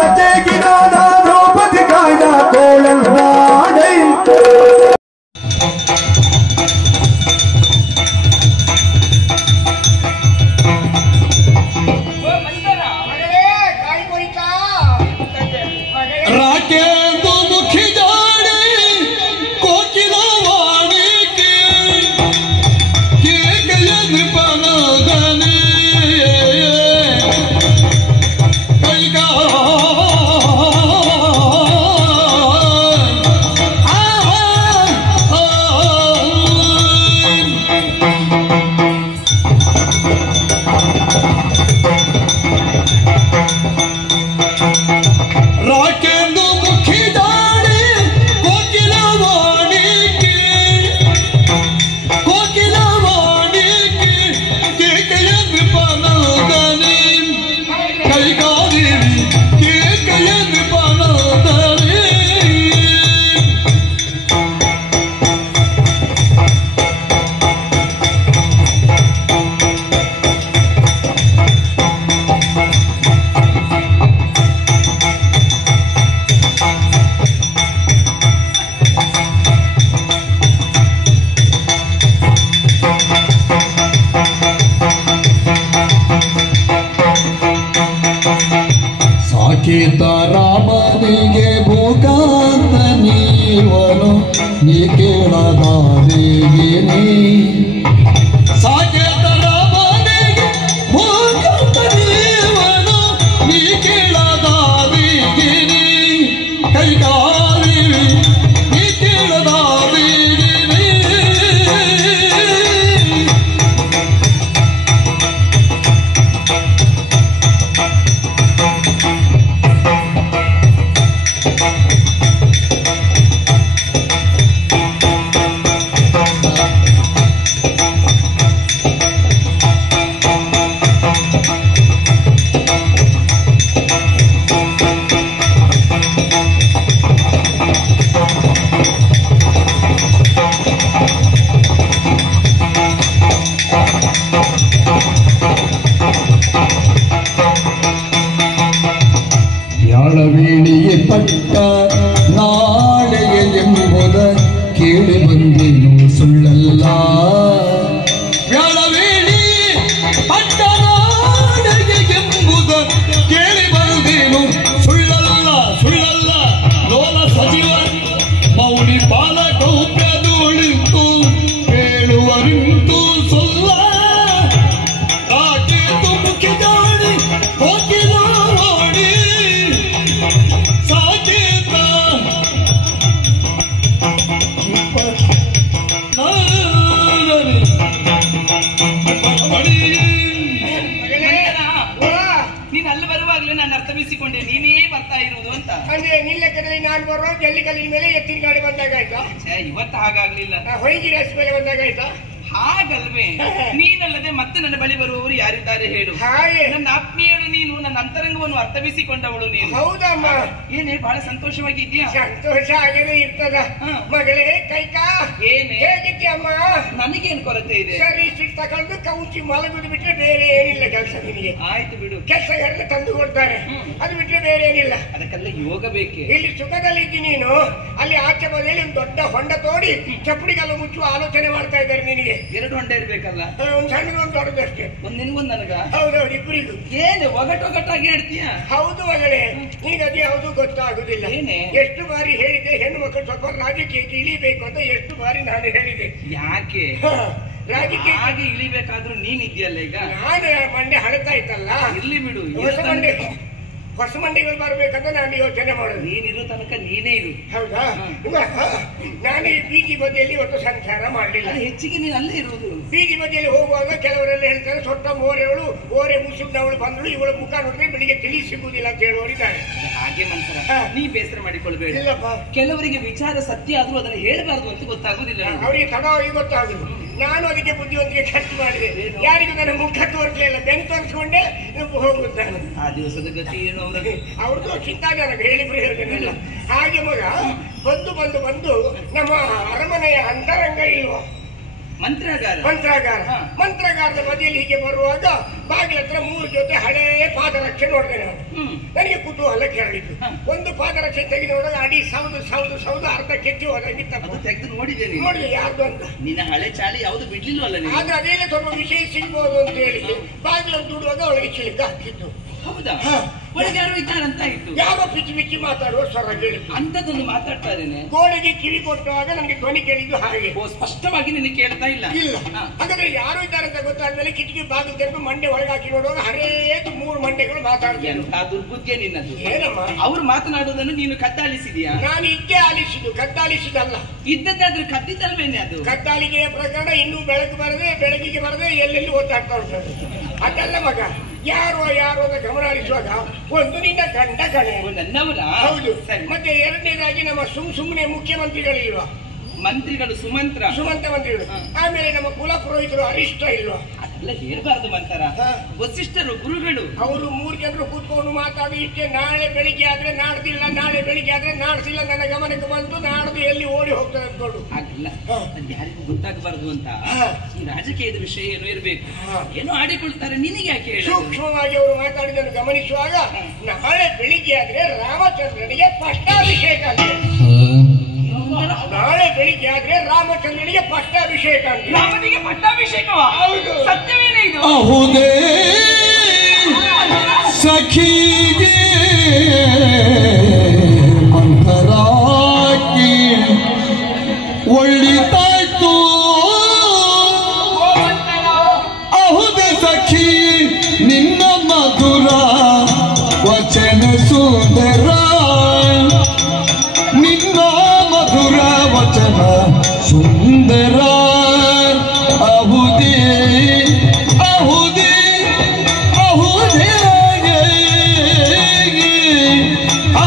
ಲತೆಗಿನಾದ ದ್ರೌಪದಿ ಕಾಯ್ದ ಕೋಳಂದಾಡೈ ರಾಮನಿಗೆ ಭೂಕಾಂತ ನೀವನು ನೀ ಕೇಳದಾದೇನೆ ಸಾಕೇತ ರಾಮನಿಗೆ ಭೂಕಾಂತ ನೀವನು ನೀ ಕೇಳದಾದೇನೆ ಕೈಗಾಲಿ ನೀ ಕೇಳದಾದೇನೆ ಯಾಳವೇಣಿಗೆ ಪಟ್ಟ ನಾಳೆಗೆ ಎಂಬುದ ಕೇಳಿ ಬಂದೇನು ಸುಳ್ಳಲ್ಲ ಯಾಳವೇಣಿ ಪಟ್ಟ ನಾಳೆಗೆ ಎಂಬುದ ಕೇಳಿ ಬಂದೇನು ಸುಳ್ಳಲ್ಲ ಸುಳ್ಳಲ್ಲ ಲೋಲ ಸಜೀವ ಮೌನಿ ಬಾಲ ಗೌಪ್ಯದುಳಿತು ಹೇಳುವರಿಂತು ಸುಲ್ಲ ರಾಕೇತು ಮುಖಿ ಜಾಡಿ ಹೋಗಿಲ್ಲ ನೋಡಿ ಸಾಕೇತ ನೀನ್ ಅಲ್ಲಿ ಬರುವಾಗ್ಲೇ ನಾನು ಅರ್ಥವಿಸಿಕೊಂಡೆ ನೀನೇ ಬರ್ತಾ ಇರುವುದು ಅಂತ. ಅಂದ್ರೆ ನಿಲ್ಲಕ್ಕದಲ್ಲಿ ನಾನು ಬರುವ ಜಲ್ಲಿ ಕಲ್ಲಿನ ಮೇಲೆ ಎತ್ತಿನ ಗಾಡಿ ಬಂದಾಗ ಆಯ್ತಾ? ಇವತ್ತು ಹಾಗಾಗ್ಲಿಲ್ಲ. ಹೊಯ್ಗಿ ರಸ್ ಮೇಲೆ ಬಂದಾಗ ಆಯ್ತಾ? ಹಾಗಲ್ವೇ? ನೀನಲ್ಲದೆ ಮತ್ತೆ ನನ್ನ ಬಳಿ ಬರುವವರು ಯಾರಿದ್ದಾರೆ ಹೇಳು? ಹಾಗೆ ನನ್ನ ಆತ್ಮೀಯಳು ನೀನು, ನನ್ನ ಅಂತರಂಗವನ್ನು ಅರ್ಥವಿಸಿಕೊಂಡವಳು ನೀನು. ಹೌದಮ್ಮ. ಏನೇ ಬಹಳ ಸಂತೋಷವಾಗಿ ಇದೆಯಾ? ಸಂತೋಷ ಆಗೇನೆ ಇರ್ತದ ಮಗಳೇ. ಕೈಕಾ ಏನೇ ಹೇಗಿದ್ಯಮ್ಮ? ನನಗೇನು ಕೊರತೆ ಇದೆ? ಸರಿ ಸಿಟ್ಟು ತಗೊಂಡು ಕೌಚಿ ಮಲಗುದು ಬಿಟ್ರೆ ಬೇರೆ ಏನಿಲ್ಲ ಕೆಲಸ ನಿನಗೆ. ಆಯ್ತು ಬಿಡು, ಕೆಲಸ ಎಲ್ಲ ತಂದು ಕೊಡ್ತಾರೆ, ಅದು ಬಿಟ್ರೆ ಬೇರೆ ಏನಿಲ್ಲ. ಅದಕ್ಕೆಲ್ಲ ಯೋಗ ಬೇಕೆ. ಇಲ್ಲಿ ಸುಖದಲ್ಲಿ ಇದ್ದಿ ನೀನು, ಅಲ್ಲಿ ಆಚೆ ಬದಿಯಲ್ಲಿ ಒಂದು ದೊಡ್ಡ ಹೊಂಡ ತೋಡಿ ಚಪ್ಪಡಿಗೆಲ್ಲ ಮುಚ್ಚುವ ಆಲೋಚನೆ ಮಾಡ್ತಾ ಇದ್ದಾರೆ ನಿನಗೆ. ಎರಡು ಹೊಂಡ ಇರ್ಬೇಕಲ್ಲ? ಒಂದು ಸಣ್ಣದು ಒಂದು ದೊಡ್ಡದಷ್ಟೇ. ಒಂದ್ ನಿನ್ಗೊಂದು ನನಗ? ಹೌದೌದು, ಇಬ್ಬರಿಗೂ. ಏನು ಒಗಟೊಗಟಾಗಿ ಹೇಳ್ತೀಯ? ಹೌದು ಮಗಳೇ, ಈಗ ಅದು ಯಾವುದು ಗೊತ್ತಾಗುದಿಲ್ಲ. ಏನೇ ಎಷ್ಟು ಬಾರಿ ಹೇಳಿದೆ ಹೆಣ್ಣು ಮಕ್ಕಳು ಸ್ವಲ್ಪ ರಾಜಕೀಯಕ್ಕೆ ಇಳಿಬೇಕು ಅಂತ, ಎಷ್ಟು ಬಾರಿ ನಾನು ಹೇಳಿದೆ. ಯಾಕೆ ರಾಜಕೀಯ ಹಾಗೆ ಇಳಿಬೇಕಾದ್ರೂ ನೀನ್ ಇದೆಯಲ್ಲ ಈಗ. ನಾನು ಮಂಡೆ ಹಳತಾ ಇತ್ತಲ್ಲ, ಇರ್ಲಿ ಬಿಡು. ಹೊಸ ಮಂಡಿಗಳು ಬರ್ಬೇಕಂತ ನಾನು ಯೋಚನೆ ಮಾಡೋದು. ನೀನಿರೋ ತನಕ ನೀನೇ ಇರು. ಹೌದಾ? ನಾನು ಈ ಬೀದಿ ಬದಿಯಲ್ಲಿ ಇವತ್ತು ಸಂಚಾರ ಮಾಡಲಿಲ್ಲ. ಹೆಚ್ಚಿಗೆ ನೀನು ಅಲ್ಲೇ ಇರುವುದು. ಬೀದಿ ಬದಿಯಲ್ಲಿ ಹೋಗುವಾಗ ಕೆಲವರೆಲ್ಲ ಹೇಳ್ತಾರೆ, ಸೊಟ್ಟ ಮೋರೆಯವಳು ಓರೆ ಮುಸುಕ್ನವಳು ಬಂದಳು, ಇವಳ ಮುಖ ನೋಡಿದ್ರೆ ಬೆಳಿಗ್ಗೆ ತಿಳಿ ಸಿಗುವುದಿಲ್ಲ ಅಂತ ಹೇಳುವರಿದ್ದಾರೆ. ಹಾಗೆ ಮನ್ಸರ ನೀ ಬೇಸರ ಮಾಡಿಕೊಳ್ಬೇಡ. ಇಲ್ಲಪ್ಪ, ಕೆಲವರಿಗೆ ವಿಚಾರ ಸತ್ಯ ಆದ್ರೂ ಅದನ್ನು ಹೇಳಬಾರ್ದು ಅಂತ ಗೊತ್ತಾಗುದಿಲ್ಲ. ಅವರಿಗೆ ತಡವಾಗಿ ಗೊತ್ತಾಗುದು. ನಾನು ಅದಕ್ಕೆ ಬುದ್ಧಿವಂತಿಗೆ ಖರ್ಚು ಮಾಡಿದೆ. ಯಾರಿಗೂ ನನ್ನ ಮುಖ ತೋರಿಸಲಿಲ್ಲ, ಬೆನ್ನು ತೋರಿಸ್ಕೊಂಡೆ ಹೋಗುದು ನಾನು. ಆ ದಿವಸದ ಗತಿ ಏನು ಅವರಿಗೆ? ಅವ್ರದ್ದು ಚಿಂತಾಜನಕ, ಹೇಳಿ ಪ್ರಯೋಜನ ಇಲ್ಲ. ಹಾಗೆ ಮಗ ಬಂದು ಬಂದು ಬಂದು ನಮ್ಮ ಅರಮನೆಯ ಅಂತರಂಗ ಇಲ್ವಾ, ಮಂತ್ರಾಗಾರ. ಮಂತ್ರಾಗಾರದ ಬದಿಯಲ್ಲಿ ಹೀಗೆ ಬರುವಾಗ ಬಾಗಿಲ ಹತ್ರ 3 ಜೊತೆ ಹಳೇ ಪಾದರಕ್ಷೆ ನೋಡಿದೆ ನಾನು. ನನಗೆ ಕುತೂಹಲ ಕೇಳಿದ್ದು. ಒಂದು ಪಾದರಕ್ಷೆ ತೆಗೆದು ನೋಡುವಾಗ ಅಡಿ ಸೌದು ಅರ್ಧ ಕೆತ್ತಿ ಹೋದಾಗಿತ್ತು. ತೆಗೆದು ನೋಡಿದ್ದೇನೆ. ನೋಡಿದೆ ಯಾರ್ದು ಅಂತ. ನಿನ್ನ ಹಳೆ ಚಾಳಿ ಯಾವುದು ಬಿಡ್ಲಿಲ್ವಲ್ಲ. ಆದ್ರೆ ಅದೇನೆ ಸ್ವಲ್ಪ ವಿಷಯ ಸಿಗ್ಬೋದು ಅಂತ ಹೇಳಿ ಬಾಗಿಲನ್ನು ದುಡುವಾಗ ಅವಳಿಗೆ ಚಿಲಿಕ ಹಾಕಿದ್ದು. ಹೌದಾ? ಒಳಗೆ ಯಾರು ಇದ್ದಾರಂತ ಆಯ್ತು. ಯಾರೋ ಪಿಚ್ಚಿ ಪಿಚ್ಚಿ ಮಾತಾಡುವ ಸ್ವರ ಕೇಳಿದ್ದು. ಅಂತದೊಂದು ಮಾತಾಡ್ತಾ ಇದ್ದೇನೆ. ಗೋಡೆಗೆ ಕಿವಿ ಕೊಟ್ಟುವಾಗ ನನಗೆ ಧ್ವನಿ ಕೇಳಿದ್ದು ಹಾಗೆ. ಸ್ಪಷ್ಟವಾಗಿ ನಿನಗೆ ಕೇಳ್ತಾ ಇಲ್ಲ. ಹಾಗಾದ್ರೆ ಯಾರು ಇದ್ದಾರೆ ಅಂತ ಗೊತ್ತಾದ್ಮೇಲೆ ಕಿಟಕಿ ಬಾಗಿಲು ತೆರೆದು ಮಂಡೆ ಒಳಗಾಕಿ ನೋಡುವಾಗ ಹರೇದು 3 ಮಂಡೆಗಳು ಮಾತಾಡ್ತಾರೆ. ಎಂತ ದುರ್ಬುದ್ಧಿಯ ನಿನ್ನದು. ಏನಮ್ಮ? ಅವ್ರು ಮಾತನಾಡುವುದನ್ನು ನೀನು ಕದ್ದಾಲಿಸಿದೀಯಾ? ನಾನು ಇದ್ದೇ ಆಲಿಸಿದ್ದು, ಕದ್ದಾಲಿಸಿದಲ್ಲ. ಇದ್ದದ್ದಾದ್ರೂ ಕದ್ದಿದ್ದಲ್ವೇನೆ ಅದು. ಕದ್ದಾಲಿಕೆಯ ಪ್ರಕರಣ ಇನ್ನೂ ಬೆಳಕಿಗೆ ಬರದೆ ಎಲ್ಲೆಲ್ಲಿ ಓದಾಡ್ತಾ ಉಂಟು. ಅದಲ್ಲ ಮಗ, ಯಾರು ಅಂತ ಗಮನ ಹರಿಸುವಾಗ ಒಂದು ನಿನ್ನ ಗಂಡ ಕಣೆ ನನ್ನವರ. ಹೌದು. ಮತ್ತೆ ಎರಡನೇದಾಗಿ ನಮ್ಮ ಸುಮ್ಮನೆ ಮುಖ್ಯಮಂತ್ರಿಗಳಿಲ್ವಾ? ಮಂತ್ರಿಗಳು ಸುಮಂತ ಮಂತ್ರಿಗಳು. ಆಮೇಲೆ ನಮ್ಮ ಕುಲ ಪುರೋಹಿತರು ಅರಿಷ್ಟ ಇಲ್ವಾ? ಅದೆಲ್ಲ ಹೇಳ್ಬಾರ್ದು ಮಂತರ. ವಸಿಷ್ಠರು ಗುರುಗಳು ಅವರು 3 ಜನರು ಕೂತ್ಕೊಂಡು ಮಾತಾಡಿ ಇಷ್ಟೇ. ನಾಳೆ ಬೆಳಿಗ್ಗೆ ಆದ್ರೆ ನಾಡ್ದಿಲ್ಲ, ನಾಳೆ ಬೆಳಿಗ್ಗೆ ಆದ್ರೆ ನಾಡ್ದಿಲ್ಲ. ನನ್ನ ಗಮನಕ್ಕೆ ಬಂತು, ನಾಡ್ದು ಎಲ್ಲಿ ಓಡಿ ಹೋಗ್ತದೆ ಅಂತ ನೋಡು. ಆಗಲ್ಲ, ಅದು ಯಾರಿಗೂ ಗೊತ್ತಾಗಬಾರ್ದು ಅಂತ ಈ ರಾಜಕೀಯದ ವಿಷಯ ಏನೋ ಇರ್ಬೇಕು. ಏನೋ ಆಡಿಕೊಳ್ತಾರೆ, ನಿನಗೆ ಯಾಕೆ ಹೇಳಿ? ಸೂಕ್ಷ್ಮವಾಗಿ ಅವರು ಮಾತಾಡಿದನ್ನು ಗಮನಿಸುವಾಗ ನಾಳೆ ಬೆಳಿಗ್ಗೆ ಆದ್ರೆ ರಾಮಚಂದ್ರನಿಗೆ ಪಟ್ಟಾಭಿಷೇಕ ಅಂತ. ನಾಳೆ ಬೆಳಿಗ್ಗೆ ಆದ್ರೆ ರಾಮಚಂದ್ರನಿಗೆ ಪಟ್ಟಾಭಿಷೇಕ ಅಂತ. ರಾಮನಿಗೆ ಪಟ್ಟಾಭಿಷೇಕವಾ? ಹೌದು. ಸತ್ಯವೇನೇ ಇದು? ಹೌದೇ ಸಖಿಗೆ ಅಂತರಾಕಿ ಒಳ್ಳಿತಾಯ್ತು. ಅಹುದೇ ಸಖಿ ನಿನ್ನ ಮಧುರ ವಚನ ಸುಂದರ, ನಿನ್ನ ಮಧುರ ವಚನ ಸುಂದರ. ಅಹುದೇ ಅಹುದೇ ಅಹುದೇ ಆ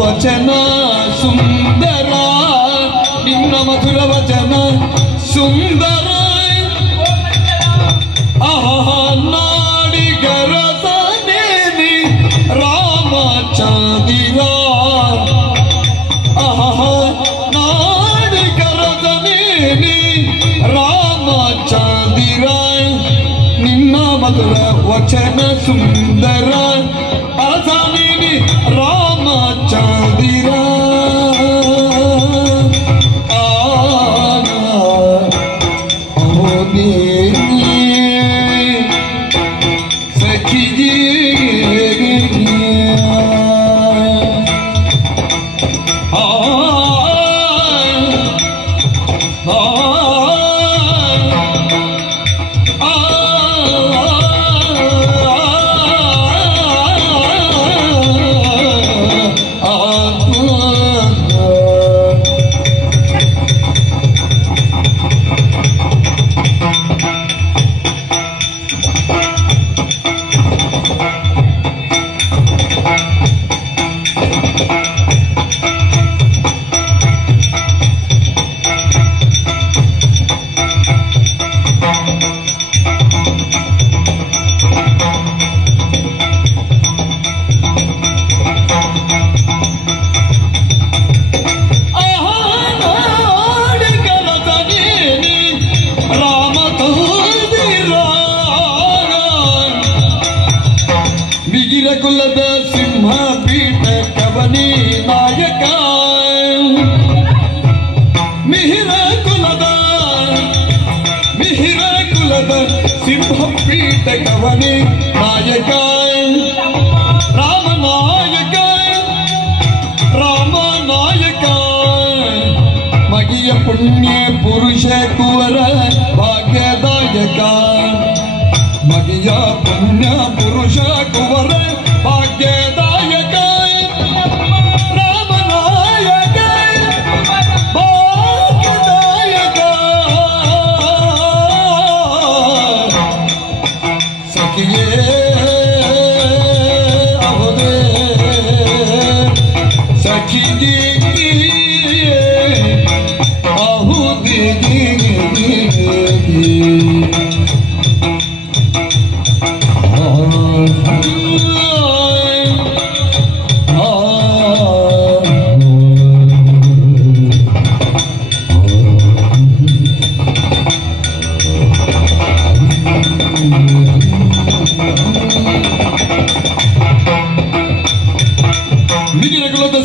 ವಚನ ಸುಂದರ, ನಿನ್ನ ಮಧುರ ವಚನ ಸುಂದರ. ಆಹಾ ನಾಡಿಗರ ಸನೇನಿ ರಾಮಚಂದಿರ. ಆಹಾ ನಾಡಿಗರ ಸನೇನಿ ರಾಮಚಂದಿರ, ನಿನ್ನ ಮಧುರ ವಚನ ಸುಂದರ. ಅಸನೇನಿ ರಾಮಚಂದಿರ. ಸಖಿಜಿ ಕುಲದ ಸಿಂಹ ಪೀಠ ಕವನಿ ನಾಯಕ. ಮಿಹಿರ ಕುಲದ ಸಿಂಹ ಪೀಠ ಕವನಿ ನಾಯಕ. ರಾಮನಾಯಕ ಮಗಿಯ ಪುಣ್ಯ ಪುರುಷ ಕುವರ ಭಾಗ್ಯದಾಯಕ. ಮಗಿಯ ಪುಣ್ಯ ಪುರುಷ ಪುರುಷ ಕುವರ ಭಾಗ್ಯದಾಯಕ ರಾಮನಾಯಕ ಭಾಗ್ಯದಾಯಕ ಸಖಿಯೇ ಅವರೇ ಸಖಿಗೆ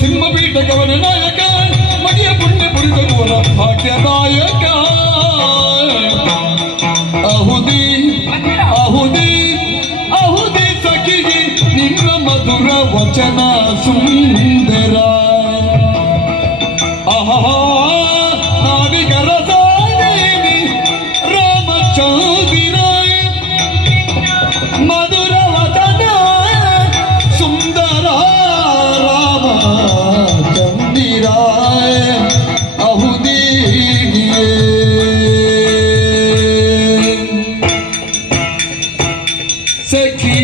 ಸಿಂಹಪೀಠ ಕವನ ನಾಯಕ ಮಗಿಯ ಪುಣ್ಯ ಪುರುಷ ಕುವರ ಭಾಗ್ಯದಾಯಕ ಅಹುದಿ ಅಹುದಿ ಅಹುದಿ ಸಖಿಗೆ ನಿನ್ನ ಮಧುರ ವಚನ ಸುಂದರ ಆಹಾ ನಾವಿಗರ ಸಾದೇವಿ ರಾಮಚಂದಿರ ಮಧುರ ವಚನ ಸುಂದರ ರಾಮಚಂದಿರ ಅಹುದಿ ಸಖಿ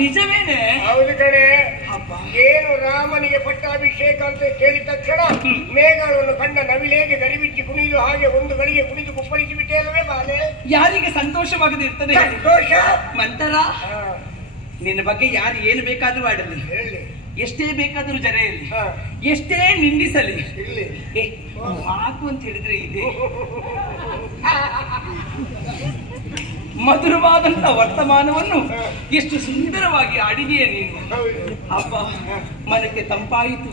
ನಿಜವೇನೆ? ಹೌದು ಕಡೆ. ಏನು ರಾಮನಿಗೆ ಪಟ್ಟಾಭಿಷೇಕ ಅಂತ ಕೇಳಿದ ತಕ್ಷಣ ಮೇಘಗಳನ್ನು ಕಂಡ ನವಿಲೇಗೆ ಗರಿಬಿಚ್ಚಿ ಕುಣಿದು ಹಾಗೆ ಒಂದು ಗಳಿಗೆ ಕುಣಿದು ಕುಪ್ಪಳಿಸಿ ಬಿಟ್ಟೆ ಅಲ್ವೇ ಬಾಲೆ? ಯಾರಿಗೆ ಸಂತೋಷವಾಗದೆ ಇರ್ತದೆ? ಸಂತೋಷ ಮಂತರ. ನಿನ್ನ ಬಗ್ಗೆ ಯಾರು ಏನು ಬೇಕಾದ್ರೂ ಆಡಲಿ, ಎಷ್ಟೇ ಬೇಕಾದ್ರೂ ಜನ ಇರಲಿ, ಎಷ್ಟೇ ನಿಂದಿಸಲಿ, ಮಾತು ಅಂತ ಹೇಳಿದ್ರೆ ಇದೆ. ಮಧುರವಾದಂತ ವರ್ತಮಾನವನ್ನು ಎಷ್ಟು ಸುಂದರವಾಗಿ ಆಡಿದೆಯೇ ನೀನು. ಅಪ್ಪ, ಮನಕ್ಕೆ ತಂಪಾಯಿತು,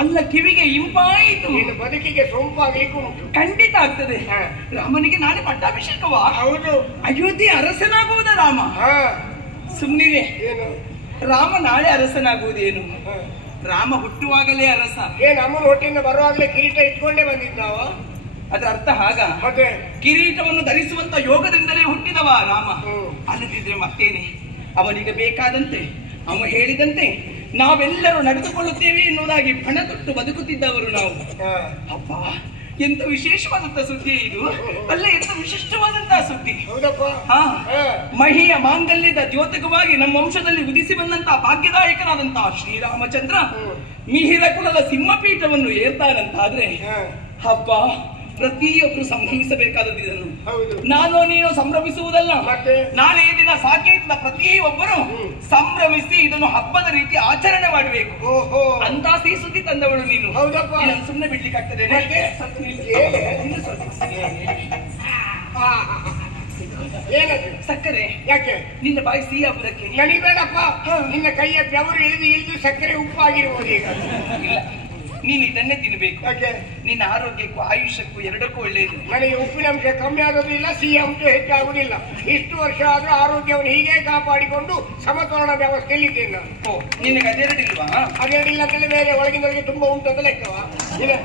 ಅಲ್ಲ ಕಿವಿಗೆ ಇಂಪಾಯಿತು, ಬದುಕಿಗೆ ಸೊಂಪಾಗ್ಲಿಕ್ಕೂ ಖಂಡಿತ ಆಗ್ತದೆ. ರಾಮನಿಗೆ ನಾಳೆ ಪಟ್ಟಾಭಿಷೇಕವಾ? ಹೌದು. ಅಯೋಧ್ಯೆ ಅರಸನಾಗುವುದ ರಾಮ? ಸುಮ್ಮನಿದೆ. ರಾಮ ನಾಳೆ ಅರಸನಾಗುವುದೇನು? ರಾಮ ಹುಟ್ಟುವಾಗಲೇ ಅರಸ. ಅಮ್ಮನ ಹೊಟ್ಟೆಯಿಂದ ಬರುವಾಗಲೇ ಕಿರೀಟ ಇಟ್ಕೊಂಡೇ ಬಂದಿದ್ದಾವ? ಅದರ ಅರ್ಥ ಹಾಗ. ಕಿರೀಟವನ್ನು ಧರಿಸುವಂತ ಯೋಗದಿಂದಲೇ ಹುಟ್ಟಿದವ ರಾಮ. ಅಲ್ಲದಿದ್ರೆ ಮತ್ತೇನೆ? ಅವನಿಗೆ ಬೇಕಾದಂತೆ ಅವ ಹೇಳಿದಂತೆ ನಾವೆಲ್ಲರೂ ನಡೆದುಕೊಳ್ಳುತ್ತೇವೆ ಎನ್ನುವುದಾಗಿ ಪಣ ತೊಟ್ಟು ಬದುಕುತ್ತಿದ್ದವರು ನಾವು. ಅಪ್ಪ, ಎಂತ ವಿಶೇಷವಾದಂತ ಸುದ್ದಿ ಇದು. ಅಲ್ಲ, ಎಂತ ವಿಶಿಷ್ಟವಾದಂತಹ ಸುದ್ದಿ. ಮಹಿಯ ಮಾಂಗಲ್ಯದ ದ್ಯೋತಕವಾಗಿ ನಮ್ಮ ವಂಶದಲ್ಲಿ ಉದಿಸಿ ಬಂದಂತಹ ಭಾಗ್ಯದಾಯಕನಾದಂತಹ ಶ್ರೀರಾಮಚಂದ್ರ ಮಿಹಿರ ಕುಲದ ಸಿಂಹಪೀಠವನ್ನು ಏರ್ತಾನಂತಾದ್ರೆ, ಅಪ್ಪ, ಪ್ರತಿಯೊಬ್ರು ಸಂಭ್ರಮಿಸಬೇಕಾದದ್ದು ಇದನ್ನು. ಹೌದು. ನಾನು ನೀನು ಸಂಭ್ರಮಿಸುವುದಲ್ಲ, ಮತ್ತೆ ನಾಳೆ ಈ ದಿನ ಸಾಕೇತನ ಪ್ರತಿಯೊಬ್ಬರು ಸಂಭ್ರಮಿಸಿ ಇದನ್ನು ಹಬ್ಬದ ರೀತಿ ಆಚರಣೆ ಮಾಡಬೇಕು. ಓಹೋ, ಅಂತ ಸಿಹಿ ಸುದ್ದಿ ತಂದವಳು ನೀನು. ಹೌದಪ್ಪ. ಇದನ್ನು ಸುಮ್ಮನೆ ಬಿಡ್ಲಿಕ್ಕೆ ಆಗ್ತದೆ? ಏನದು ಸಕ್ಕರೆ ಯಾಕೆ ನಿನ್ನ ಬಾಯಿ ಸಿಹಿ ಹಬ್ಬದಕ್ಕೆ ನನಗೆ ಬೇಡಪ್ಪ. ನಿನ್ನ ಕೈಯ ಬೆವರು ಇಳಿದು ಸಕ್ಕರೆ ಉಪ್ಪಾಗಿರುವುದು ಈಗ. ಇಲ್ಲ, ನೀನು ಇದನ್ನೇ ತಿನ್ನಬೇಕು. ಯಾಕೆ? ನಿನ್ನ ಆರೋಗ್ಯಕ್ಕೂ ಆಯುಷ್ಯಕ್ಕೂ ಎರಡಕ್ಕೂ ಒಳ್ಳೆಯದು. ನನಗೆ ಉಪ್ಪಿನ ಅಂಶ ಕಮ್ಮಿ ಆಗೋದಿಲ್ಲ, ಸಿಹಿ ಅಂಶ ಹೆಚ್ಚಾಗುವುದಿಲ್ಲ. ಇಷ್ಟು ವರ್ಷ ಆದ್ರೂ ಆರೋಗ್ಯವನ್ನು ಹೀಗೆ ಕಾಪಾಡಿಕೊಂಡು ಸಮತೋಲನ ವ್ಯವಸ್ಥೆಯಲ್ಲಿ ಇದ್ದೇನೆ ನಾನು. ಓ, ನಿನಗೆ ಅದೆರಡಿಲ್ವಾ? ಅದೇನಿಲ್ಲ ಅಂತೇಳಿ ಬೇರೆ ಒಳಗಿನೊಳಗೆ ತುಂಬಾ ಉಂಟು ಅಂತ ಲೆಕ್ಕವ.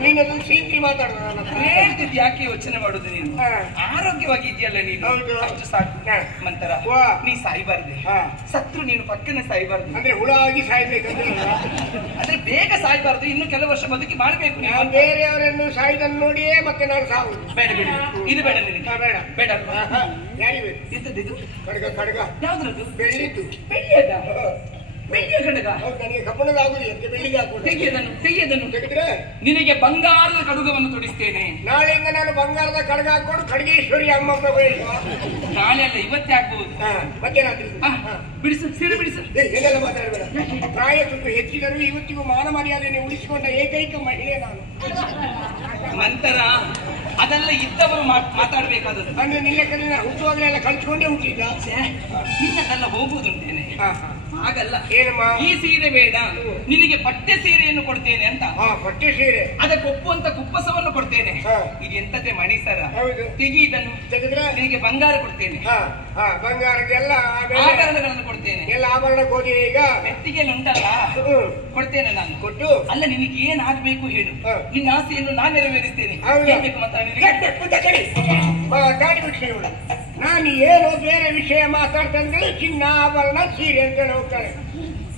ನೀನದನ್ನು ಸೀತಿ ಮಾತಾಡೋದು ನನ್ನ ಹತ್ರ. ಹೇಳ್ತಿದ್ ಯಾಕೆ ಯೋಚನೆ ಮಾಡುದು ನೀನು? ಹಾ. ಆರೋಗ್ಯವಾಗಿ ಇದೆಯಲ್ಲ ನೀನು, ಹೌದು. ಅಷ್ಟು ಸಾಕು. ಹಾ. ಮಂತರ ವಾ. ನೀ ಸಾಯ್ಬಾರ್ದೆ. ಹಾ. ಸತ್ರು ನೀನು ಪಕ್ಕನೆ ಸಾಯ್ಬಾರ್ದು. ಅಂದ್ರೆ ಹುಳ ಆಗಿ ಸಾಯ್ಬೇಕಂತ. ಆದ್ರೆ ಬೇಗ ಸಾಯ್ಬಾರ್ದು, ಇನ್ನು ಕೆಲವು ವರ್ಷ ಬದುಕಿ ಮಾಡ್ಬೇಕು ನೀನು. ನಾನು ಬೇರೆಯವರನ್ನು ಸಾಯ್ದನ್ನು ನೋಡಿಯೇ ಮತ್ತೆ ನಾನು ಸಾವುದು. ಬೇಡ ಬೇಡ, ಇದು ಬೇಡ ನಿನಗೆ. ಬೇಡ ಬೇಡ ಅಲ್ವಾ? ಯಾರಿವೆ ಎಂತದ್ದು? ಕಡಗ ಯಾವ್ದ್ರದ್ದು? ಬೆಳ್ಳಿದ್ದು. ಬೆಳ್ಳಿಯದ? ಬೆಳ್ಳಿಯ ಕಡಗ? ಹೌದು, ನನಗೆ ಕಬ್ಬಣದ ಆಗುದಿಲ್ಲ ಅಂತ ಬೆಳ್ಳಿಗೆ ಹಾಕೊಂಡು ತೆಗೆಯದನ್ನು ತೆಗೆದ್ರೆ ನಿನಗೆ ಬಂಗಾರದ ಕಡುಗವನ್ನು ತೊಡಿಸ್ತೇನೆ. ನಾಳೆಯಿಂದ ನಾನು ಬಂಗಾರದ ಕಡಗ ಹಾಕೊಂಡು ಖಡ್ಗೇಶ್ವರಿ ಅಮ್ಮ ಪ್ರವೇಶ. ನಾಳೆ ಅಲ್ಲ, ಇವತ್ತೇ ಆಗ್ಬಹುದು. ಮಧ್ಯಾಹ್ನ ಬಿಡಿಸು, ಸೀರೆ ಬಿಡಿಸು. ಏನೆಲ್ಲ ಮಾತಾಡಬೇಡ. ಪ್ರಾಯ ತುಟ್ಟು ಹೆಚ್ಚಿದರೂ ಇವತ್ತಿಗೂ ಮಾನ ಮರ್ಯಾದೆಯನ್ನು ಉಳಿಸಿಕೊಂಡ ಏಕೈಕ ಮಹಿಳೆ ನಾನು. ನಂತರ ಅದೆಲ್ಲ ಇದ್ದವರು ಮಾತಾಡ್ಬೇಕಾದದ್ದು. ಅಂದ್ರೆ ನಿನ್ನ ಹುಟ್ಟುವಾಗಲೆಲ್ಲ ಕಳ್ಸಿಕೊಂಡೇ ಹುಟ್ಟಿದ್ದ. ನಿನ್ನದೆಲ್ಲ ಹೋಗುವುದುಂಟೇನೆ. ಹಾಗಲ್ಲ, ಏನಮ್ಮ? ಈ ಸೀರೆ ಬೇಡ, ನಿನಗೆ ಪಟ್ಟೆ ಸೀರೆಯನ್ನು ಕೊಡ್ತೇನೆ ಅಂತ. ಪಟ್ಟೆ ಸೀರೆ ಅದಕ್ಕೆ ಒಪ್ಪುವಂತ ಕುಪ್ಪಸವನ್ನು ಕೊಡ್ತೇನೆ. ಹಾ. ಇದು ಎಂತದೇ ಮಣಿಸರ? ಹೌದು. ತೆಗಿ ಇದನ್ನು. ತೆಗೆದ್ರೆ ನಿನಗೆ ಬಂಗಾರ ಕೊಡ್ತೇನೆ, ಬಂಗಾರದೆಲ್ಲ ಆಭರಣಗಳನ್ನು ಕೊಡ್ತೇನೆ. ಎಲ್ಲ ಆಭರಣ ಹೋಗಿ ಈಗ ಮೆತ್ತಿಗೆಲ್ಲ ಉಂಟಲ್ಲ, ಕೊಡ್ತೇನೆ ನಾನು. ಕೊಟ್ಟು ಅಲ್ಲ, ನಿನಗೆ ಏನ್ ಆಗ್ಬೇಕು ಹೇಳು, ನಿನ್ನ ಆಸೆಯನ್ನು ನಾನು ನೆರವೇರಿಸ್ತೇನೆ. ಹೌದು. ಹೇಳ್ಬೇಕು ಮಾತ್ರ ನಿನಗೆ. ಗಾಡಿಬಿಟ್ಟು ಇವಳು. ನಾನು ಏನೋ ಬೇರೆ ವಿಷಯ ಮಾತಾಡ್ತಂದ್ರೆ ಚಿನ್ನ ಆಭರಣ ಸೀರೆ ಅಂತ ಹೋಗ್ತಾಳೆ.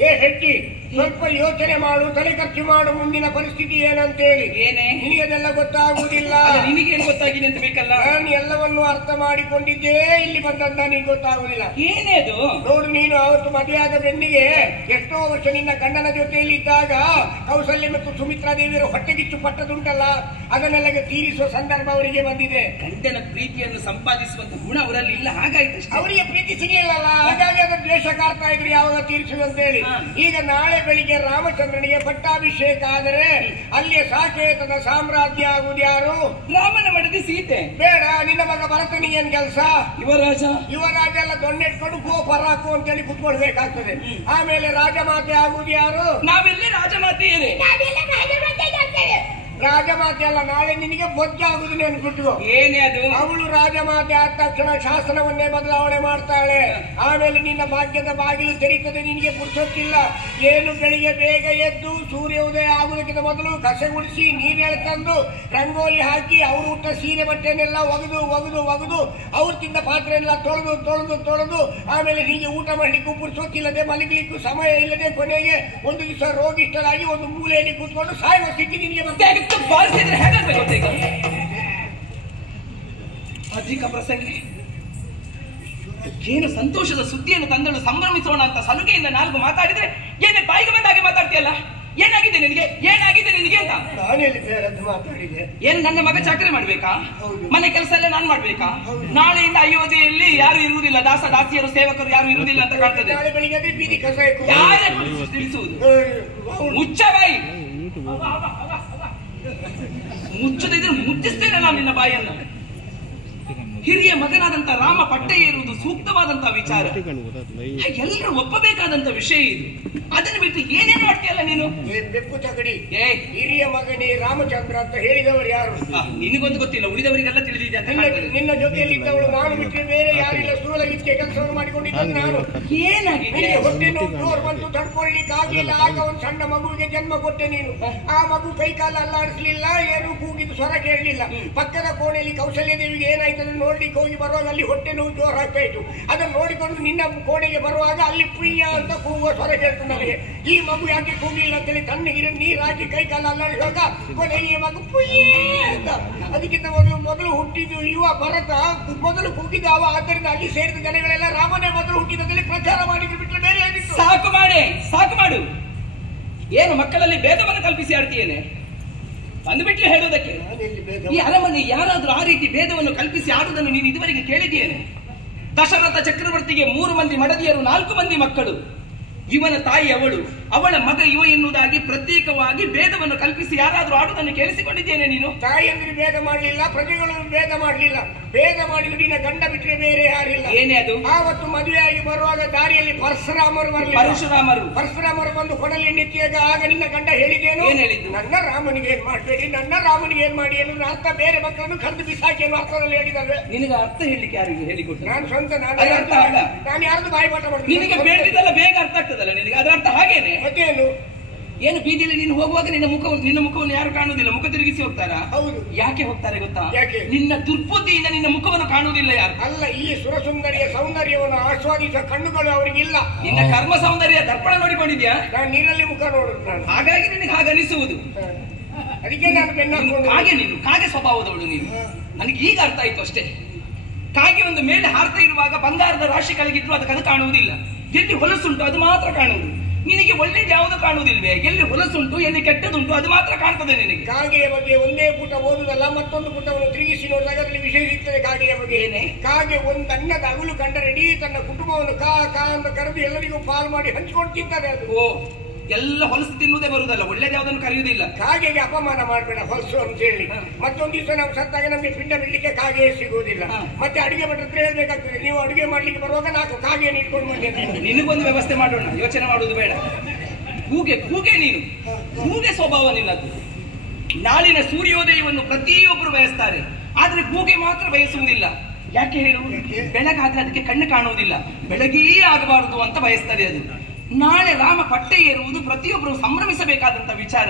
ಏ ಹೆಟ್ಟಿ, ಸ್ವಲ್ಪ ಯೋಚನೆ ಮಾಡು, ತಲೆ ಖರ್ಚು ಮಾಡು, ಮುಂದಿನ ಪರಿಸ್ಥಿತಿ ಏನಂತೇಳಿ. ಏನೇ ನಿನಗೆ ಅದೆಲ್ಲ ಗೊತ್ತಾಗುವುದಿಲ್ಲ. ನಿನಗೇನು ಗೊತ್ತಾಗಿದೆ ಅಂತ ಬೇಕಲ್ಲ. ನಾನು ಎಲ್ಲವನ್ನು ಅರ್ಥ ಮಾಡಿಕೊಂಡಿದ್ದೇ ಇಲ್ಲಿ ಬಂದಂತ ನಿನಗೆ ಗೊತ್ತಾಗುದಿಲ್ಲ. ಏನೇ ಅದು? ನೋಡು, ನೀನು ಅವತ್ತು ಮದುವೆಯಾದ ಬೆನ್ನಿಗೆ ಎಷ್ಟೋ ವರ್ಷ ನಿನ್ನ ಗಂಡನ ಜೊತೆಯಲ್ಲಿ ಇದ್ದಾಗ ಕೌಸಲ್ಯ ಮತ್ತು ಸುಮಿತ್ರಾ ದೇವಿಯರು ಹೊಟ್ಟೆಗಿಚ್ಚು ಪಟ್ಟದುಂಟಲ್ಲ, ಅದನ್ನೆಲ್ಲ ತೀರಿಸುವ ಸಂದರ್ಭ ಅವರಿಗೆ ಬಂದಿದೆ. ಗಂಡನ ಪ್ರೀತಿಯನ್ನು ಸಂಪಾದಿಸುವಂತ ಗುಣ ಅವರಲ್ಲಿ ಇಲ್ಲ, ಹಾಗಾಯ್ತು. ಅವರಿಗೆ ಪ್ರೀತಿ ಸಿಗಲಿಲ್ಲಲ್ಲ, ಹಾಗಾಗಿ ಅದರ ದ್ವೇಷ ಕಾಡ್ತಾ ಇದ್ರು ಯಾವಾಗ ತೀರಿಸುವಂತೇಳಿ. ಈಗ ನಾಳೆ ಬೆಳಿಗ್ಗೆ ರಾಮಚಂದ್ರನಿಗೆ ಪಟ್ಟಾಭಿಷೇಕ ಆದರೆ ಅಲ್ಲಿಯ ಸಾಕೇತದ ಸಾಮ್ರಾಜ್ಯ ಆಗುವುದು ಯಾರು? ರಾಮನ ಮಡದಿ ಸೀತೆ. ಬೇಡ, ನಿನ್ನ ಮಗ ಭರತನಿಗೆ ಏನ್ ಕೆಲಸ? ಯುವರಾಜ ಎಲ್ಲ ದೊಣ್ಣೆಟ್ಕೊಂಡು ಪರಾಕು ಅಂತೇಳಿ ಕುತ್ಕೊಳ್ಬೇಕಾಗ್ತದೆ. ಆಮೇಲೆ ರಾಜಮಾತೆ ಆಗುವುದು ಯಾರು? ನಾವೆಲ್ಲೇ ರಾಜಮಾತೆಯರೇ. ರಾಜಮಾತೆ ಅಲ್ಲ, ನಾಳೆ ನಿನಗೆ ಬೊಜ್ಜ ಆಗುದು ನೆನ್ಪಿಟ್ಟು. ಏನೇ ಅದು? ಅವಳು ರಾಜಮಾತೆ ಆದ ತಕ್ಷಣ ಶಾಸನವನ್ನೇ ಬದಲಾವಣೆ ಮಾಡ್ತಾಳೆ. ಆಮೇಲೆ ನಿನ್ನ ಭಾಗ್ಯದ ಬಾಗಿಲು ತೆರೀತದೆ, ನಿನಗೆ ಪುರ್ಸೊತ್ತಿಲ್ಲ. ಏನು ಬೆಳಿಗ್ಗೆ ಬೇಗ ಎದ್ದು ಸೂರ್ಯೋದಯ ಆಗುವುದಕ್ಕಿಂತ ಮೊದಲು ಕಸ ಗುಡಿಸಿ ನೀರೆಳೆ ತಂದು ರಂಗೋಲಿ ಹಾಕಿ ಅವರು ಊಟ ಸೀರೆ ಬಟ್ಟೆನೆಲ್ಲ ಒಗೆದು ಅವ್ರು ತಿಂದ ಪಾತ್ರೆ ಎಲ್ಲ ತೊಳೆದು ಆಮೇಲೆ ಹೀಗೆ ಊಟ ಮಾಡ್ಲಿಕ್ಕೂ ಪುರ್ಸೊತ್ತಿಲ್ಲದೆ ಮಲಗಲಿಕ್ಕೂ ಸಮಯ ಇಲ್ಲದೆ ಕೊನೆಗೆ ಒಂದು ದಿವಸ ರೋಗಿಷ್ಠರಾಗಿ ಒಂದು ಮೂಲೆಯಲ್ಲಿ ಕೂತ್ಕೊಂಡು ಸಾಯುವ ಸ್ಥಿತಿ ನಿನಗೆ ಬರ್ತದೆ. ಬಾರಿಸಿದ್ರೆ ಹೇಗಾಗ್ಬೇಕು ಈಗ? ಅಧಿಕ ಪ್ರಸಂಗ ಏನು ಸಂತೋಷದ ಸುದ್ದಿಯನ್ನು ತಂದಳು, ಸಂಭ್ರಮಿಸೋಣ ಅಂತ ಸಲುಗೆಯಿಂದ ನಾಲ್ಕು ಮಾತಾಡಿದ್ರೆ ಏನೇ ಬಾಯಿಗೆ ಬಂದಾಗೆ ಮಾತಾಡ್ತೀಯಲ್ಲ. ಏನಾಗಿದೆ ನಿನಗೆ ಅಂತ? ನಾನೆಲ್ಲಿ ಬೇರೆದ್ದು ಮಾತಾಡಿದೆ? ಏನು ನನ್ನ ಮಗ ಚಾಕರಿ ಮಾಡ್ಬೇಕಾ? ಮನೆ ಕೆಲಸ ಎಲ್ಲ ನಾನ್ ಮಾಡ್ಬೇಕಾ? ನಾಳೆಯಿಂದ ಅಯೋಧ್ಯೆಯಲ್ಲಿ ಯಾರು ಇರುವುದಿಲ್ಲ, ದಾಸಿಯರು ಸೇವಕರು ಯಾರು ಇರುವುದಿಲ್ಲ ಅಂತ ಕಾಣ್ತದೆ. ನಾಳೆ ಬೆಳಿಗ್ಗೆ ಆದ್ರೆ ಬೀದಿ ಕಸ ಯಾರೇ ತಿಳಿಸುವುದು? ಮುಚ್ಚ ಬಾಯಿ, ಮುಚ್ಚದಿದ್ರೆ ಮುಚ್ಚಿಸ್ತೇನೆ ನಾನು ನಿನ್ನ ಬಾಯಿಯನ್ನು. ಹಿರಿಯ ಮಗನಾದಂತ ರಾಮ ಪಟ್ಟ ಏರುವುದು ಸೂಕ್ತವಾದಂತ ವಿಚಾರ, ಎಲ್ಲರೂ ಒಪ್ಪಬೇಕಾದಂತ ವಿಷಯ ಇದು. ಅದನ್ನು ಬಿಟ್ಟು ಏನೇನು ಮಾಡ್ತೀಯಲ್ಲ ನೀನು? ಬೆಕ್ಕು ತಗಡಿ. ಹಿರಿಯ ಮಗನೇ ರಾಮಚಂದ್ರ ಅಂತ ಹೇಳಿದವರು ಯಾರು? ನಿನಗೊಂದು ಗೊತ್ತಿಲ್ಲ, ಉಳಿದವರಿಗೆಲ್ಲ ತಿಳಿದಿದೆ ಅಂತ ಕಾಣ್ತದೆ. ನಿನ್ನ ಜೊತೆಯಲ್ಲಿ ಇದ್ದವಳು ನಾನು ಬಿಟ್ಟರೆ ಬೇರೆ ಯಾರಿಲ್ಲ. ಸ್ಥೂಲ ಇಚ್ಛೆ ಕೆಲಸವನ್ನು ಮಾಡಿಕೊಂಡಿದ್ದ ನಾನು. ಏನಾಗಿದೆ? ಹೊಟ್ಟೆ ನೋವು ಜೋರ್ ಬಂತು, ತಡ್ಕೊಳ್ಳಿಕ್ಕಾಗಲಿಲ್ಲ. ಆಗ ಒಂದು ಸಣ್ಣ ಮಗುವಿಗೆ ಜನ್ಮ ಕೊಟ್ಟೆ ನೀನು. ಆ ಮಗು ಕೈಕಾಲ ಅಲ್ಲಾಡಿಸ್ಲಿಲ್ಲ, ಏನು ಕೂಗಿದ್ದು ಸ್ವರ ಕೇಳಲಿಲ್ಲ. ಪಕ್ಕದ ಕೋಣೆಯಲ್ಲಿ ಕೌಶಲ್ಯ ದೇವಿಗೆ ಏನಾಯ್ತದೆ ನೋಡ್ಲಿಕ್ಕೆ ಹೋಗಿ ಬರುವಾಗ ಅಲ್ಲಿ ಹೊಟ್ಟೆ ನೋವು ಜೋರ್ ಆಗ್ತಾ ಇತ್ತು. ಅದನ್ನು ನೋಡಿಕೊಂಡು ನಿನ್ನ ಕೋಣೆಗೆ ಬರುವಾಗ ಅಲ್ಲಿ ಪ್ರಿಯ ಅಂತ ಕೂಗುವ ಸ್ವರ ಕೇಳ್ತು ನನಗೆ. ಈ ಮಗು ಯಾಕೆ ಕೂಗಿಲ್ಲ ಅಂತೇಳಿ ತಣ್ಣಗಿರ ನೀರು ಹಾಕಿ ಕೈಕಾಲ ಅಲ್ಲಾಡಿಸುವಾಗ ಕೊನೆಗೆ ಮಗು ಪುಯ್ಯೇ ಅಂತ. ಅದಕ್ಕಿಂತ ಮೊದಲು ಹುಟ್ಟಿದ್ದು ಯುವ ಭರತ ಮೊದಲು ಕೂಗಿದ್ದಾವ. ಆದ್ದರಿಂದ ಅಲ್ಲಿ ಸೇರಿದ ಜನಗಳೆಲ್ಲ ರಾಮನೇ ಮೊದಲು ಹುಟ್ಟಿದಲ್ಲಿ ಪ್ರಚಾರ ಮಾಡಿದ್ರು, ಬಿಟ್ಟರೆ ಬೇರೆ ಏನಿತ್ತು? ಸಾಕು ಮಾಡು. ಏನು ಮಕ್ಕಳಲ್ಲಿ ಭೇದವನ್ನು ಕಲ್ಪಿಸಿ ಆಡ್ತೀಯೇನೆ? ಬಂದ್ಬಿಟ್ಲೆ ಹೇಳೋದಕ್ಕೆ. ನಾನೆಲ್ಲಿ ಭೇದ ಈ ಅರಮನೆ ಯಾರಾದ್ರೂ ಆ ರೀತಿ ಭೇದವನ್ನು ಕಲ್ಪಿಸಿ ಆಡುವುದನ್ನು ನೀನು ಇದುವರೆಗೆ ಕೇಳಿದ್ದೇನೆ? ದಶರಥ ಚಕ್ರವರ್ತಿಗೆ 3 ಮಂದಿ ಮಡದಿಯರು, 4 ಮಂದಿ ಮಕ್ಕಳು. ಇವನ ತಾಯಿ ಅವಳ ಮಗ ಇವ ಎನ್ನುವುದಾಗಿ ಪ್ರತ್ಯೇಕವಾಗಿ ಭೇದವನ್ನು ಕಲ್ಪಿಸಿ ಯಾರಾದ್ರೂ ಆಡುವುದನ್ನು ಕೇಳಿಸಿಕೊಂಡಿದ್ದೇನೆ ನೀನು? ತಾಯಿಯಂದ್ರೆ ಭೇದ ಮಾಡಲಿಲ್ಲ, ಪ್ರಜೆಗಳು ಭೇದ ಮಾಡಲಿಲ್ಲ. ಭೇದ ಮಾಡಿದ್ರು ನಿನ್ನ ಗಂಡ ಬಿಟ್ಟರೆ ಬೇರೆ ಯಾರಿಲ್ಲ. ಏನೇ ಅದು? ಆವತ್ತು ಮದುವೆಯಾಗಿ ಬರುವಾಗ ದಾರಿಯಲ್ಲಿ ಪರಶುರಾಮರು ಪರಶುರಾಮರು ಬಂದು ಕೊಡಲಿ ನಿಂತಿಯಾಗ ಆಗ ನಿನ್ನ ಗಂಡ ಹೇಳಿದ್ದೇನು? ಏನ್ ಹೇಳಿದ್ದು? ನನ್ನ ರಾಮನಿಗೆ ಏನ್ ಮಾಡಬೇಡಿ, ನನ್ನ ರಾಮನಿಗೆ ಏನ್ ಮಾಡಿ ಅನ್ನೋದು ಅರ್ಥ. ಬೇರೆ ಮಕ್ಕಳನ್ನು ಕರೆದು ಬಿಸಾಕಿ ಅನ್ನೋ ಅರ್ಥದಲ್ಲಿ ಹೇಳಿದ್ದಾರೆ. ನಿನಗೆ ಅರ್ಥ ಹೇಳಲಿಕ್ಕೆ ಯಾರಿಗೆ ಹೇಳಿಕೊಟ್ಟು? ನಾನು ಸ್ವಂತ ನಾನು ಯಾರ್ದು ಬಾಯಿಪಾಠ ಮಾಡ್ತೀನಿ. ನಿನಗೆ ಬೇಡಿದಲ್ಲ ಬೇಗ ಅರ್ಥ ಆಗ್ತದಲ್ಲ ನಿನಗೆ? ಅದರ ಅರ್ಥ ಹಾಗೇನೆ. ಮತ್ತೇನು? ಏನು ಬೀದಿಯಲ್ಲಿ ನೀನು ಹೋಗುವಾಗ ನಿನ್ನ ಮುಖವನ್ನು ಯಾರು ಕಾಣುವುದಿಲ್ಲ, ಮುಖ ತಿರುಗಿಸಿ ಹೋಗ್ತಾರಾ? ಹೌದು. ಯಾಕೆ ಹೋಗ್ತಾರೆ ಗೊತ್ತಾ? ಯಾಕೆ? ನಿನ್ನ ದುರ್ಬುದ್ಧಿಯಿಂದ ನಿನ್ನ ಮುಖವನ್ನು ಕಾಣುವುದಿಲ್ಲ ಯಾರು. ಅಲ್ಲ, ಈ ಸುರಸುಂದರಿಯ ಸೌಂದರ್ಯವನ್ನು ಆಸ್ವಾದಿಸುವ ಕಣ್ಣುಗಳು ಅವರಿಗಿಲ್ಲ. ನಿನ್ನ ಕರ್ಮ ಸೌಂದರ್ಯ ದರ್ಪಣ ನೋಡಿಕೊಂಡಿದ್ಯಾ? ನಾನು ನೀರಲ್ಲಿ ಮುಖ ನೋಡುದು ನಾನು. ಹಾಗಾಗಿ ನಿನಗೆ ಹಾಗನಿಸುವುದು. ಅದಕ್ಕೆ ನಾನು ಕಾಗೆ ನೀನು ಕಾಗೆ ಸ್ವಭಾವದವಳು ನೀನು. ನನಗೆ ಈಗ ಅರ್ಥ ಆಯ್ತು ಅಷ್ಟೇ. ಕಾಗೆ ಒಂದು ಮೇಲೆ ಹಾರ್ತಾ ಇರುವಾಗ ಬಂಗಾರದ ರಾಶಿ ಕಳಗಿದ್ರು ಅದಕ್ಕೆ ಕಾಣುವುದಿಲ್ಲ. ಎಲ್ಲಿ ಹೊಲಸುಂಟು ಅದು ಮಾತ್ರ ಕಾಣುವುದು. ನಿನಗೆ ಒಳ್ಳೇದು ಯಾವುದು ಕಾಣುವುದಿಲ್ವೇ? ಎಲ್ಲಿ ಹೊಲಸುಂಟು ಎಲ್ಲಿ ಕೆಟ್ಟದುಂಟು ಅದು ಮಾತ್ರ ಕಾಣ್ತದೆ ನಿನಗೆ. ಕಾಗೆಯ ಬಗ್ಗೆ ಒಂದೇ ಪುಟ ಓದುದಲ್ಲ, ಮತ್ತೊಂದು ಪುಟವನ್ನು ತಿರುಗಿಸಿ ನೋಡಿದಾಗ ಅದರಲ್ಲಿ ವಿಷಯ ಸಿಗ್ತದೆ. ಕಾಗೆಯ ಬಗ್ಗೆ ಏನೇ? ಕಾಗೆ ಒಂದು ಅನ್ನದ ಅಗುಲು ಕಂಡರೆ ಇಡೀ ತನ್ನ ಕುಟುಂಬವನ್ನು ಕಾ ಅಂತ ಕರೆದು ಎಲ್ಲರಿಗೂ ಪಾಲ್ ಮಾಡಿ ಹಂಚಿಕೊಂಡು ತಿಂತದೆ ಅದು. ಓ, ಎಲ್ಲ ಹೊಲಸು ತಿನ್ನುವುದೇ ಬರುವುದಲ್ಲ, ಒಳ್ಳೇದು ಯಾವುದನ್ನು ಕರೆಯುವುದಿಲ್ಲ. ಕಾಗೆಗೆ ಅಪಮಾನ ಮಾಡಬೇಡ ಹೊಲಸು ಅಂತ ಹೇಳಿ. ಮತ್ತೊಂದು ದಿವಸ ನಾವು ಸತ್ತಾಗ ನಮಗೆ ಪಿಂಡ ಬಿಡ್ಲಿಕ್ಕೆ ಕಾಗೆ ಸಿಗುವುದಿಲ್ಲ. ಮತ್ತೆ ಅಡುಗೆ ಭಟ್ರ ಹತ್ರ ಹೇಳ್ಬೇಕಾಗ್ತದೆ, ನೀವು ಅಡುಗೆ ಮಾಡ್ಲಿಕ್ಕೆ ಬರುವಾಗ 4 ಕಾಗೆಯನ್ನು ಇಟ್ಕೊಂಡು ಬನ್ನಿ ಅಂತ. ನಿನಗೊಂದು ವ್ಯವಸ್ಥೆ ಮಾಡೋಣ, ಯೋಚನೆ ಮಾಡುವುದು ಬೇಡ. ಕೂಗೆ ನೀನು ಕೂಗೆ ಸ್ವಭಾವ ನಿನ್ನದು. ನಾಳಿನ ಸೂರ್ಯೋದಯವನ್ನು ಪ್ರತಿಯೊಬ್ಬರು ಬಯಸ್ತಾರೆ, ಆದ್ರೆ ಕೂಗೆ ಮಾತ್ರ ಬಯಸುವುದಿಲ್ಲ. ಯಾಕೆ ಹೇಳು? ಬೆಳಗಾದ್ರೆ ಅದಕ್ಕೆ ಕಣ್ಣು ಕಾಣುವುದಿಲ್ಲ, ಬೆಳಗೇ ಆಗಬಾರದು ಅಂತ ಬಯಸ್ತದೆ ಅದು. ನಾಳೆ ರಾಮ ಪಟ್ಟೆ ಏರುವುದು ಪ್ರತಿಯೊಬ್ಬರು ಸಂಭ್ರಮಿಸಬೇಕಾದಂತ ವಿಚಾರ.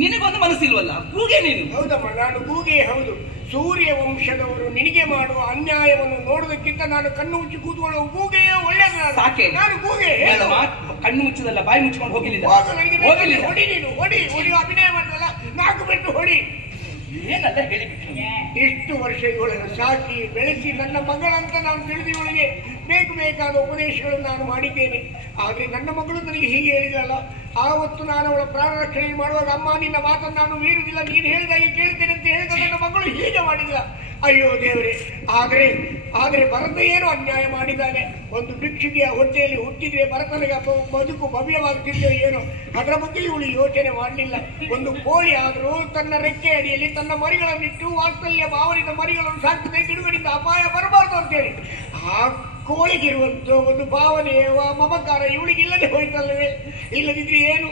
ನಿನಗೊಂದು ಮನಸ್ಸಿಲ್ವಲ್ಲ, ಕೂಗೆ ನೀನು. ಹೌದಮ್ಮ, ನಾನು ಕೂಗೆ. ಹೌದು, ಸೂರ್ಯ ವಂಶದವರು ನಿನಗೆ ಮಾಡುವ ಅನ್ಯಾಯವನ್ನು ನೋಡುವುದಕ್ಕಿಂತ ನಾನು ಕಣ್ಣು ಮುಚ್ಚಿ ಕೂತ್ಕೊಳ್ಳುವ ಕೂಗೆಯೇ ಒಳ್ಳೆಯದು. ಸಾಕೆ, ನಾನು ಕೂಗೆ. ಕಣ್ಣು ಮುಚ್ಚದಲ್ಲ, ಬಾಯಿ ಮುಚ್ಚಿಕೊಂಡು ಹೋಗಲಿಲ್ಲ. ಹೊಡಿ ನೀನು, ಹೊಡಿ ಅಭಿನಯ ಮಾಡಿದಲ್ಲ, 4 ಬಿಟ್ಟು ಹೊಡಿ. ಏನಲ್ಲ ಹೇಳಿಬಿಟ್ಟು. ಇಷ್ಟು ವರ್ಷ ಇವಳನ್ನು ಸಾಕಿ ಬೆಳೆಸಿ ನನ್ನ ಮಗಳಂತ ನಾನು ತಿಳಿದು ಇವಳಿಗೆ ಬೇಕಾದ ಉಪದೇಶಗಳನ್ನು ನಾನು ಮಾಡಿದ್ದೇನೆ. ಆದರೆ ನನ್ನ ಮಗಳು ನನಗೆ ಹೀಗೆ ಹೇಳಿದಲ್ಲ. ಆವತ್ತು ನಾನು ಅವಳ ಪ್ರಾಣ ರಕ್ಷಣೆ ಮಾಡುವಾಗ, ಅಮ್ಮ ನಿನ್ನ ಮಾತನ್ನು ನಾನು ಮೀರುವುದಿಲ್ಲ, ನೀನು ಹೇಳಿದಾಗೆ ಕೇಳ್ತೇನೆ ಅಂತ ಹೇಳಿದ ನನ್ನ ಮಗಳು ಹೀಗೆ ಮಾಡಿಲ್ಲ. ಅಯ್ಯೋ ದೇವರೇ, ಆದರೆ ಭರತ ಏನು ಅನ್ಯಾಯ ಮಾಡಿದ್ದಾನೆ. ಒಂದು ಭಿಕ್ಷುಕಿಯ ಹೊಟ್ಟೆಯಲ್ಲಿ ಹುಟ್ಟಿದ್ರೆ ಭರತನಿಗೆ ಬದುಕು ಭವ್ಯವಾಗ್ತಿದ್ದೆ ಏನೋ, ಅದರ ಬಗ್ಗೆ ಇವಳು ಯೋಚನೆ ಮಾಡಲಿಲ್ಲ. ಒಂದು ಕೋಳಿ ಆದರೂ ತನ್ನ ರೆಕ್ಕೆ ಅಡಿಯಲ್ಲಿ ತನ್ನ ಮರಿಗಳನ್ನಿಟ್ಟು ವಾತ್ಸಲ್ಯ ಭಾವನೆಯ ಮರಿಗಳನ್ನು ಸಾಕ್ತದೆ, ಗಿಡುಗಡಿಂದ ಅಪಾಯ ಬರಬಾರ್ದು ಅಂತೇಳಿ. ಆ ಕೋಳಿಗಿರುವಂಥ ಒಂದು ಭಾವನೆ ಮಮಕಾರ ಇವಳಿಗಿಲ್ಲದೆ ಹೋಯ್ತಲ್ಲವೇ? ಇಲ್ಲದಿದ್ರೆ ಏನು?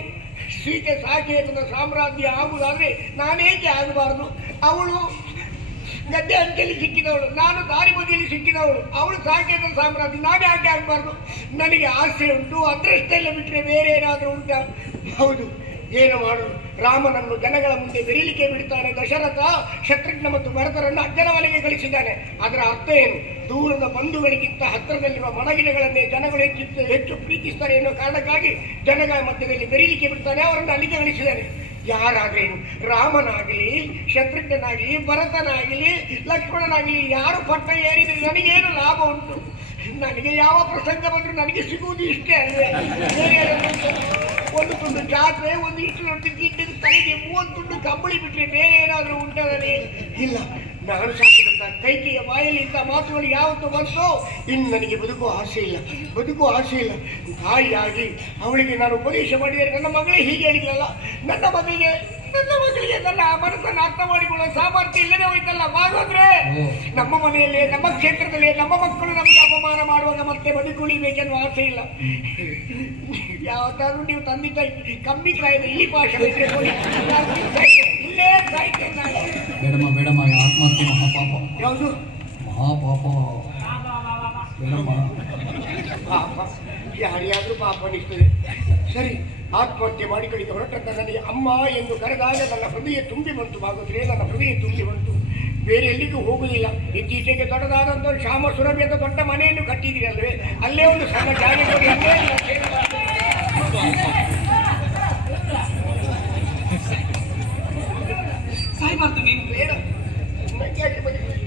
ಸೀತೆ ಸಾಕೇತನ ಸಾಮ್ರಾಜ್ಯ ಆಗುವುದಾದ್ರೆ ನಾನೇಕೆ ಆಗಬಾರ್ದು? ಅವಳು ಗದ್ದೆ ಅಂಕೆಯಲ್ಲಿ ಸಿಕ್ಕಿದವಳು, ನಾನು ದಾರಿ ಬದಿಯಲ್ಲಿ ಸಿಕ್ಕಿದವಳು. ಅವಳು ಸಾಕೇತನ ಸಾಮ್ರಾಜ್ಯ, ನಾನೇ ಆಕೆ ಆಗಬಾರ್ದು. ನನಗೆ ಆಸೆ ಉಂಟು, ಅದೃಷ್ಟ ಎಲ್ಲ ಬಿಟ್ಟರೆ ಬೇರೆ ಏನಾದರೂ ಉಂಟಾ? ಹೌದು, ಏನು ಮಾಡುದು? ರಾಮನನ್ನು ಜನಗಳ ಮುಂದೆ ಬೆರೀಲಿಕ್ಕೆ ಬಿಡ್ತಾನೆ ದಶರಥ. ಶತ್ರುಘ್ನ ಮತ್ತು ಭರತರನ್ನು ಅಜ್ಜನ ಮನೆಗೆ ಕಳಿಸಿದ್ದಾನೆ. ಅದರ ಅರ್ಥ ಏನು? ದೂರದ ಬಂಧುಗಳಿಗಿಂತ ಹತ್ತಿರದಲ್ಲಿರುವ ಮಡಗಿಡಗಳನ್ನೇ ಜನಗಳು ಹೆಚ್ಚು ಪ್ರೀತಿಸ್ತಾರೆ ಎನ್ನುವ ಕಾರಣಕ್ಕಾಗಿ ಜನಗಳ ಮಧ್ಯದಲ್ಲಿ ಬೆರೀಲಿಕ್ಕೆ ಬಿಡ್ತಾನೆ, ಅವರನ್ನು ಅಲ್ಲಿಗೆ ಕಳಿಸಿದ್ದಾನೆ. ಯಾರಾದ್ರೇನು, ರಾಮನಾಗಲಿ, ಶತ್ರುಘ್ನಾಗಲಿ, ಭರತನಾಗಲಿ, ಲಕ್ಷ್ಮಣನಾಗಲಿ, ಯಾರು ಪಟ್ಟ ಏರಿದ್ರೆ ನನಗೇನು ಲಾಭ ಉಂಟು? ನನಗೆ ಯಾವ ಪ್ರಸಂಗ ಬಂದರೂ ನನಗೆ ಸಿಗುವುದು ಇಷ್ಟೇ ಅಲ್ವೇ? ಒಂದು ತುಂಡು ಜಾತ್ರೆ, ಒಂದು ಇಷ್ಟು ಗಿಡ್ಡದ ತಲೆಗೆ 30 ತುಂಡು ಕಂಬಳಿ ಬಿಟ್ಟರೆ ಬೇರೆ ಏನಾದರೂ ಉಂಟಾದರೆ ಇಲ್ಲ. ನಾನು ಸಾಕಿದಂತ ಕೈಕೆಯ ಬಾಯಲ್ಲಿ ಇಂಥ ಮಾತುಗಳು ಯಾವತ್ತೂ ಬಂತೋ ಇನ್ನು ನನಗೆ ಬದುಕುವ ಆಸೆ ಇಲ್ಲ. ತಾಯಿಯಾಗಿ ಅವಳಿಗೆ ನಾನು ಉಪದೇಶ ಮಾಡಿದರೆ ನನ್ನ ಮಗಳೇ ಹೀಗೆ ಹೇಳಿದ್ರಲ್ಲ, ನನ್ನ ಮಗಳಿಗೆ ನನ್ನ ಮನಸ್ಸನ್ನು ಅರ್ಥ ಮಾಡಿಕೊಳ್ಳುವ ಸಾಮರ್ಥ್ಯ ಇಲ್ಲದೆ ಹೋಯ್ತಲ್ಲ. ಬಾಗೋದ್ರೆ ನಮ್ಮ ಮನೆಯಲ್ಲಿ, ನಮ್ಮ ಕ್ಷೇತ್ರದಲ್ಲಿ ನಮ್ಮ ಮಕ್ಕಳು ನಮಗೆ ಅಪಮಾನ ಮಾಡುವಾಗ ಮತ್ತೆ ಬದುಕುಳಿಬೇಕೆನ್ನುವ ಆಸೆ ಇಲ್ಲ. ಯಾವತ್ತಾದ್ರೂ ನೀವು ತಂದಿದ್ದ ಕಮ್ಮಿ ಕಾಯ್ದೆ ಈ ಭಾಷೆ ಇಲ್ಲೇ ಸಾಯ್ತೇನೆ. ಮೇಡಮ್ಮ ಆತ್ಮಹತ್ಯೆ ಮಹಾಪಾಪ. ಯಾವುದು ಮಹಾಪಾಪ? ಮೇಡಮ್ಮ, ಪಾಪ ಯಾರಿಗಾದ್ರೂ ಪಾಪ ಅನಿಸ್ತದೆ. ಸರಿ, ಆತ್ಮಹತ್ಯೆ ಮಾಡಿಕೊಳ್ಳಿಕ್ಕೆ ಹೊರಟಂತ ನನಗೆ ಅಮ್ಮ ಎಂದು ಕರೆದಾಗ ನನ್ನ ಹೃದಯ ತುಂಬಿ ಬಂತು. ಭಾಗವತ್ರೆ, ನನ್ನ ಹೃದಯ ತುಂಬಿ ಬಂತು. ಬೇರೆ ಎಲ್ಲಿಗೂ ಹೋಗುವುದಿಲ್ಲ. ಇತ್ತೀಚೆಗೆ ದೊಡ್ಡದಾದಂಥ ಶ್ಯಾಮ ಸುರಭಿ ಅಂತ ದೊಡ್ಡ ಮನೆಯನ್ನು ಕಟ್ಟಿದ್ದೀರಿ ಅಲ್ವೇ? ಅಲ್ಲೇ ಒಂದು ಸಣ್ಣ ಜಾಗ ಕೊಡಿ, ಅಲ್ಲೇ ಸಾಯ್ಬಾರ್ದು ನೀನು. ಬೇಡ, ನನಗೆ ಯಾಕೆ ಬದುಕಬೇಕು?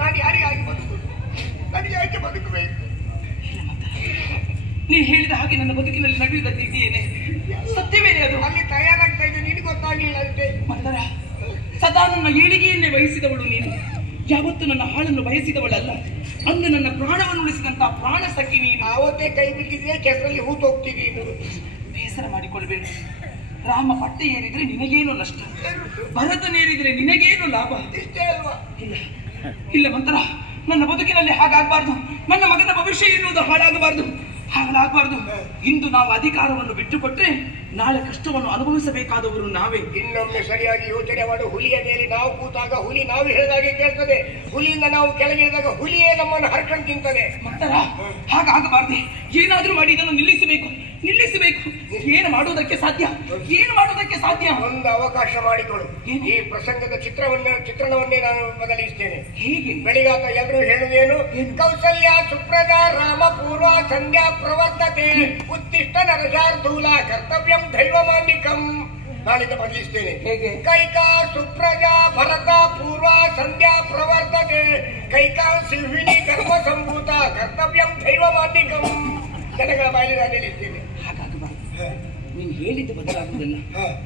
ನಾನು ಯಾರಿಗಾಗಿ ಬದುಕುವುದು? ನನಗೆ ಯಾಕೆ ಬದುಕಬೇಕು? ನೀನು ಹೇಳಿದ ಹಾಗೆ ನನ್ನ ಬದುಕಿನಲ್ಲಿ ನಡೆಯುವುದಕ್ಕೆ ಇದೆಯೇನೆ? ಸತ್ಯವೇ ಅದು. ಅಲ್ಲಿ ತಯಾರಾಗ್ತಾ ಇದ್ದೆ, ನಿನಗೆ ಗೊತ್ತಾಗಲಿಲ್ಲ ಅಷ್ಟೇ. ಮತ್ತರ ಸದಾ ನನ್ನ ಏಳಿಗೆಯನ್ನೇ ಬಯಸಿದವಳು ನೀನು. ಯಾವತ್ತು ನನ್ನ ಹಾಳನ್ನು ಬಯಸಿದವಳಲ್ಲ. ಅಂದು ನನ್ನ ಪ್ರಾಣವನ್ನು ಉಳಿಸಿದಂತಹ ಪ್ರಾಣ ಸಖಿ ನೀನು. ಅವತ್ತೇ ಕೈ ಬಿಟ್ಟಿದ್ರೆ ಕೆಸರಲ್ಲಿ ಹೂತು ಹೋಗ್ತೀವಿ. ಬೇಸರ ಮಾಡಿಕೊಳ್ಬೇಡ. ರಾಮ ಪಟ್ಟೆ ಏರಿದ್ರೆ ನಿನಗೇನು ನಷ್ಟ, ಭರತನೇರಿದ್ರೆ ನಿನಗೇನು ಲಾಭ. ಇಷ್ಟೇ ಅಲ್ವಾ? ಇಲ್ಲ ಇಲ್ಲ ಮಂತ್ರ, ನನ್ನ ಬದುಕಿನಲ್ಲಿ ಹಾಗಾಗಬಾರ್ದು. ನನ್ನ ಮಗನ ಭವಿಷ್ಯ ಎನ್ನುವುದು ಹಾಳಾಗಬಾರ್ದು, ಹಾಗಲಾಗಬಾರ್ದು. ಇಂದು ನಾವು ಅಧಿಕಾರವನ್ನು ಬಿಟ್ಟುಕೊಟ್ರೆ ನಾಳೆ ಕಷ್ಟವನ್ನು ಅನುಭವಿಸಬೇಕಾದವರು ನಾವೇ. ಇನ್ನೊಮ್ಮೆ ಸರಿಯಾಗಿ ಯೋಚನೆ ಮಾಡು. ಹುಲಿಯ ಮೇಲೆ ನಾವು ಕೂತಾಗ ಹುಲಿ ನಾವು ಹೇಳಿದಾಗೆ ಕೇಳ್ತದೆ. ಹುಲಿಯಿಂದ ನಾವು ಕೆಳಗಿಳಿದಾಗ ಹುಲಿಯೇ ನಮ್ಮನ್ನು ಹರ್ಕೊಂಡು ತಿಂತದೆ. ಮಂತ್ರ, ಹಾಗಾಗಬಾರ್ದೆ. ಏನಾದ್ರೂ ಮಾಡಿ ಇದನ್ನು ನಿಲ್ಲಿಸಬೇಕು, ನಿಲ್ಲಿಸಬೇಕು. ಏನು ಮಾಡುವುದಕ್ಕೆ ಸಾಧ್ಯ, ಏನು ಮಾಡುವುದಕ್ಕೆ ಸಾಧ್ಯ? ಒಂದು ಅವಕಾಶ ಮಾಡಿಕೊಡು. ಈ ಪ್ರಸಂಗದ ಚಿತ್ರಣವನ್ನೇ ನಾನು ಬದಲಿಸ್ತೇನೆ. ಹೇಗೆ? ಬೆಳಿಗಾತ ಎಲ್ಲರೂ ಹೇಳುವುದೇನು? ಕೌಸಲ್ಯ ಸುಪ್ರದ ರಾಮ ಪೂರ್ವ ಸಂಧ್ಯಾ ಪ್ರವರ್ತತೆ ಉತ್ತಿಷ್ಟ ನರಶಾರ್ಧೂಲ ಕರ್ತವ್ಯಂ ದೈವಮಾನ್ಯಿಕಂ. ನಾಳಿಂದ ಬದಲಿಸ್ತೇನೆ. ಹೇಗೆ? ಕೈಕಾ ಸುಪ್ರಜಾ ಭರತ ಪೂರ್ವ ಸಂಧ್ಯಾ ಪ್ರವರ್ತತೆ ಕೈಕಾ ಸಿಂಹಿಣಿ ಕರ್ಮ ಸಂಭೂತ ಕರ್ತವ್ಯಂ ದೈವಮಾನ್ಯಿಕಂ. ಜನಗಳ ಬಾಯಲ್ಲಿ ನಾನು ನಿಲ್ಲಿಸ್ತೇನೆ. ಹಾಗಾಗಬಾರ್ದು. ನೀನು ಹೇಳಿದ್ದು ಬದಲಾಗುವುದಲ್ಲ,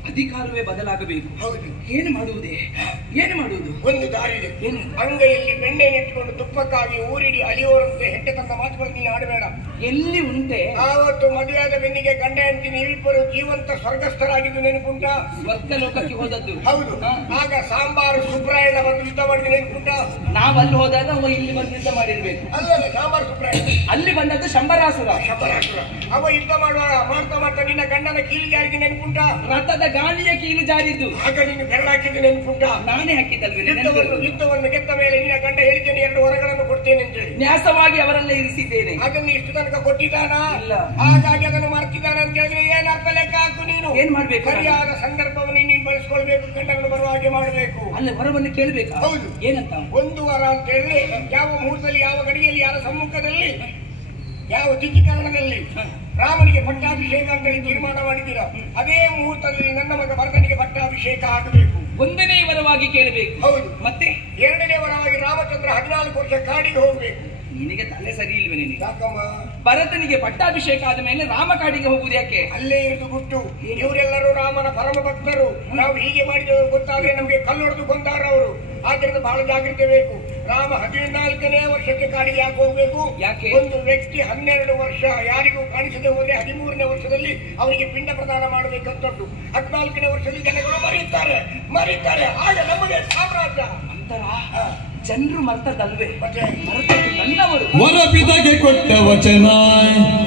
ಅಧಿಕಾರವೇ ಬದಲಾಗಬೇಕು. ಹೌದು. ಏನು ಮಾಡುವುದೇ? ಏನು ಮಾಡುವುದು? ಒಂದು ದಾರಿ ಇದೆ. ಏನು? ಅಂಗೈಯಲ್ಲಿ ಬೆಣ್ಣೆನಿಟ್ಟುಕೊಂಡು ತುಪ್ಪಕ್ಕಾಗಿ ಊರಿಡಿ ಅಲಿಯೋರಂತೆ ಹೆಂಡೆ ತಂದ ಮಾತುಗಳು ನೀನು ಆಡಬೇಡ. ಎಲ್ಲಿ ಉಂಟೆ? ಆವತ್ತು ಮದುವೆಯಾದ ಬೆನ್ನಿಗೆ ಗಂಡ ಹೆಂಡತಿ ನೀವಿಬ್ಬರು ಜೀವಂತ ಸ್ವರ್ಗಸ್ಥರಾಗಿದ್ದು ನೆನಪುಂಟ? ಸ್ವರ್ಗ ಲೋಕಕ್ಕೆ ಹೋದದ್ದು. ಹೌದು. ಆಗ ಸಾಂಬಾರು ಸುಬ್ರಾಯಣ ಬಂದು ಯುದ್ಧ ಮಾಡಿದ ನೆನಪುಂಟ? ನಾವಲ್ಲಿ ಹೋದಾಗ ಅವ ಇಲ್ಲಿ ಬಂದು ಯುದ್ಧ ಮಾಡಿರ್ಬೇಕು. ಅಲ್ಲಲ್ಲ, ಸಾಂಬಾರು ಸುಬ್ರಾಯಣ. ಅಲ್ಲಿ ಬಂದದ್ದು ಶಂಬರಾಸುರ. ಶಬರಾಸುರ. ಅವ ಯುದ್ಧ ಮಾಡ್ತಾ ಮಾಡ್ತಾ ನಿನ್ನ ಗಂಡನ ಕೀಲು ಜಾರಿಗೆ ನೆನಪುಂಟ? ರಥದ ಗಾಲಿಯ ಕೀಲು ಜಾರಿದ್ದು. ಆಗ ನೀನು ಬೆರಳಾಕಿದ್ದು ನೆನಪುಂಟ? ನಾನೇ ಹಾಕಿದ್ದಲ್ವೇ? ಯುದ್ಧವನ್ನು ಗೆದ್ದ ಮೇಲೆ ನಿನ್ನ ಗಂಡ ಹೇಳಿದ್ದೇನೆ 2 ವರಗಳನ್ನು ಕೊಡ್ತೇನೆ ಅಂತ ಹೇಳಿ ನ್ಯಾಸವಾಗಿ ಅವರಲ್ಲೇ ಇರಿಸಿದ್ದೇನೆ. ಅದನ್ನು ಇಷ್ಟು ತನಕ ಕೊಟ್ಟಿದ್ದಾನ? ಇಲ್ಲ. ಹಾಗಾಗಿ ಅದನ್ನು ಮರ್ತಿದ್ದಾನ ಅಂತ ಹೇಳಿದ್ರೆ ಏನರ್ಥ ಲೆಕ್ಕ ಹಾಕು ನೀನು. ಏನ್ ಮಾಡ್ಬೇಕು? ಸರಿಯಾದ ಸಂದರ್ಭವನ್ನು ನೀನು ಬಳಸ್ಕೊಳ್ಬೇಕು. ಗಂಡನನ್ನು ಬರುವ ಹಾಗೆ ಮಾಡಬೇಕು. ಅಲ್ಲೇ ವರವನ್ನು ಕೇಳ್ಬೇಕಾ? ಹೌದು. ಏನಂತ? ಒಂದು ವರ ಅಂತ ಹೇಳಿದ್ರೆ ಯಾವ ಮುಹೂರ್ತದಲ್ಲಿ, ಯಾವ ಗಡಿಯಲ್ಲಿ, ಯಾರ ಸಮ್ಮುಖದಲ್ಲಿ, ಯಾವ ತಿಥಿಕರಣದಲ್ಲಿ ರಾಮನಿಗೆ ಪಟ್ಟಾಭಿಷೇಕ ಅಂತ ಹೇಳಿ ತೀರ್ಮಾನ ಮಾಡಿದ್ದೀರಾ, ಅದೇ ಮುಹೂರ್ತದಲ್ಲಿ ನನ್ನ ಮಗ ಭರತನಿಗೆ ಪಟ್ಟಾಭಿಷೇಕ ಆಗಬೇಕು. 1ನೇ ವರವಾಗಿ ಕೇಳಬೇಕು. ಹೌದು. ಮತ್ತೆ 2ನೇ ವರವಾಗಿ ರಾಮಚಂದ್ರ 14 ವರ್ಷ ಕಾಡಿಗೆ ಹೋಗ್ಬೇಕು. ನಿನಗೆ ತಲೆ ಸರಿ ಇಲ್ವೇ? ನಿನಗೆ ಯಾಕಮ್ಮ? ಭರತನಿಗೆ ಪಟ್ಟಾಭಿಷೇಕ ಆದ ಮೇಲೆ ರಾಮ ಕಾಡಿಗೆ ಹೋಗುವುದು ಯಾಕೆ? ಅಲ್ಲೇ ಇರುವುದು ಗುಟ್ಟು. ಇವರೆಲ್ಲರೂ ರಾಮನ ಪರಮ ಭಕ್ತರು. ನಾವು ಹೀಗೆ ಮಾಡಿದವರು ಗೊತ್ತಾದ್ರೆ ನಮಗೆ ಕಲ್ಲೊಡೆದು ಕೊಂದಾರ ಅವರು. ಆದ್ರಿಂದ ಬಹಳ ಜಾಗ್ರತೆ ಬೇಕು. ರಾಮ 14ನೇ ವರ್ಷಕ್ಕೆ ಕಾಡಿಗೆ ಯಾಕೆ ಹೋಗ್ಬೇಕು? ಯಾಕೆ? ಒಂದು ವ್ಯಕ್ತಿ 12 ವರ್ಷ ಯಾರಿಗೂ ಕಾಣಿಸದೆ ಹೋದ್ರೆ 13ನೇ ವರ್ಷದಲ್ಲಿ ಅವರಿಗೆ ಪಿಂಡ ಪ್ರದಾನ ಮಾಡಬೇಕಂತದ್ದು. 14ನೇ ವರ್ಷದಲ್ಲಿ ಜನಗಳು ಮರೀತಾರೆ. ಆಗ ನಮಗೆ ಸಾಮ್ರಾಜ್ಯ ಅಂತರ ಜನರು ಮರ್ತದಲ್ವೇ? ಮರ್ತದ್ದು ನನ್ನವರು. ವರಪಿದಗೆ ಕೊಟ್ಟ ವಚನ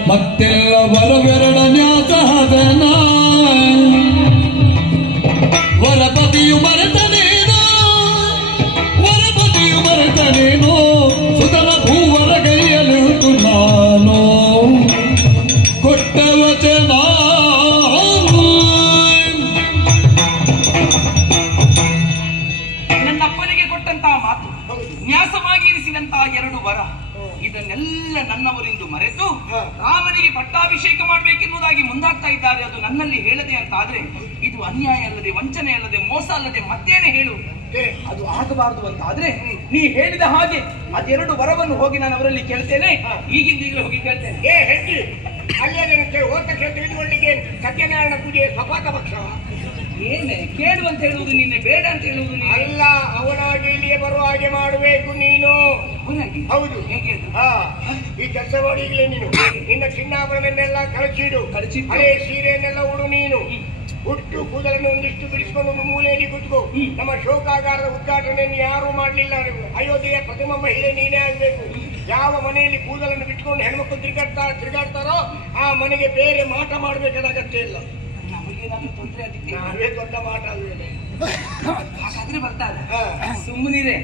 ಮತ್ತೆಲ್ಲ ವರವೆರಡ ನ್ಯಾಸಹದನ ವರಪತಿಯು ಮರೆತನೇನೋ ಸುತನ ಭೂವರ ಗೈಯಲಿರುತ್ತು ನಾನು ಕೊಟ್ಟ ವಚನ. ನನ್ನಪ್ಪನಿಗೆ ಕೊಟ್ಟಂತಹ ಮಾತು, ನ್ಯಾಸವಾಗಿ ಇರಿಸಿದಂತಹ 2 ವರ, ಇದನ್ನೆಲ್ಲ ನನ್ನವರಿಂದು ಮರೆತು ರಾಮನಿಗೆ ಪಟ್ಟಾಭಿಷೇಕ ಮಾಡಬೇಕೆನ್ನುವುದಾಗಿ ಮುಂದಾಗ್ತಾ ಇದ್ದಾರೆ. ಅದು ನನ್ನಲ್ಲಿ ಹೇಳದೆ ಅಂತ ಆದ್ರೆ ಇದು ಅನ್ಯಾಯ ಅಲ್ಲದೆ, ವಂಚನೆ ಅಲ್ಲದೆ, ಮೋಸ ಅಲ್ಲದೆ ಮತ್ತೇನೆ ಹೇಳು. ಅದು ಆಗಬಾರದು ಅಂತ ಆದ್ರೆ ನೀ ಹೇಳಿದ ಹಾಗೆ ಅದೆರಡು ವರವನ್ನು ಹೋಗಿ ನಾನು ಅವರಲ್ಲಿ ಕೇಳ್ತೇನೆ. ಈಗಿಂದೀಗಲೇ ಹೋಗಿ ಕೇಳ್ತೇನೆ. ಹೆಂಡಿ ಅಲ್ಲೇ ಹೋದ ತಿಳಿದುಕೊಳ್ಳಿಕ್ಕೆ ಸತ್ಯನಾರಾಯಣ ಪೂಜೆ ಸ್ವಪಾತ ಪಕ್ಷ ಏನೇ ಕೇಳು ಅಂತ ಹೇಳುವುದು ನಿನ್ನೆ, ಬೇಡ ಅಂತ ಹೇಳುವುದು ನೀನು. ಅಲ್ಲ, ಅವನಾಗಿ ಇಲ್ಲಿಗೆ ಬರುವ ಹಾಗೆ ಮಾಡಬೇಕು ನೀನು. ಹೌದು. ಹೇಗೆ? ಈ ಕೆಲಸ ಮಾಡಿ ಈಗಲೇ ನೀನು ನಿನ್ನ ಚಿನ್ನಾಭರಣನ್ನೆಲ್ಲ ಕಳಚಿಡು, ಹಳೆ ಸೀರೆಯನ್ನೆಲ್ಲ ಉಡು. ನೀನು ಹುಟ್ಟು ಕೂದಲನ್ನು ಒಂದಿಷ್ಟು ಬಿಡಿಸಿಕೊಂಡು ಒಂದು ಮೂಲೆಯಲ್ಲಿ ಕೂತ್ಕೋ. ನಮ್ಮ ಶೋಕಾಗಾರದ ಉದ್ಘಾಟನೆಯನ್ನು ಯಾರೂ ಮಾಡಲಿಲ್ಲ. ಅಯೋಧ್ಯೆಯ ಪ್ರಥಮ ಮಹಿಳೆ ನೀನೇ ಆಗ್ಬೇಕು. ಯಾವ ಮನೆಯಲ್ಲಿ ಕೂದಲನ್ನು ಬಿಟ್ಕೊಂಡು ಹೆಣ್ಮಕ್ಳು ತಿರುಗಾಡ್ತಾರೋ ಆ ಮನೆಗೆ ಬೇರೆ ಮಾಟ ಮಾಡಬೇಕಾದ ಅಗತ್ಯ ಇಲ್ಲ. ತೊಂದರೆ ಅದಕ್ಕೆ ನಾವೇ ದೊಡ್ಡ ಮಾಟ ಅಲ್ವೇನೆ. ಹಾಗಾದ್ರೆ ಬರ್ತಾರೆ ಸುಮ್ಮನಿರೆ.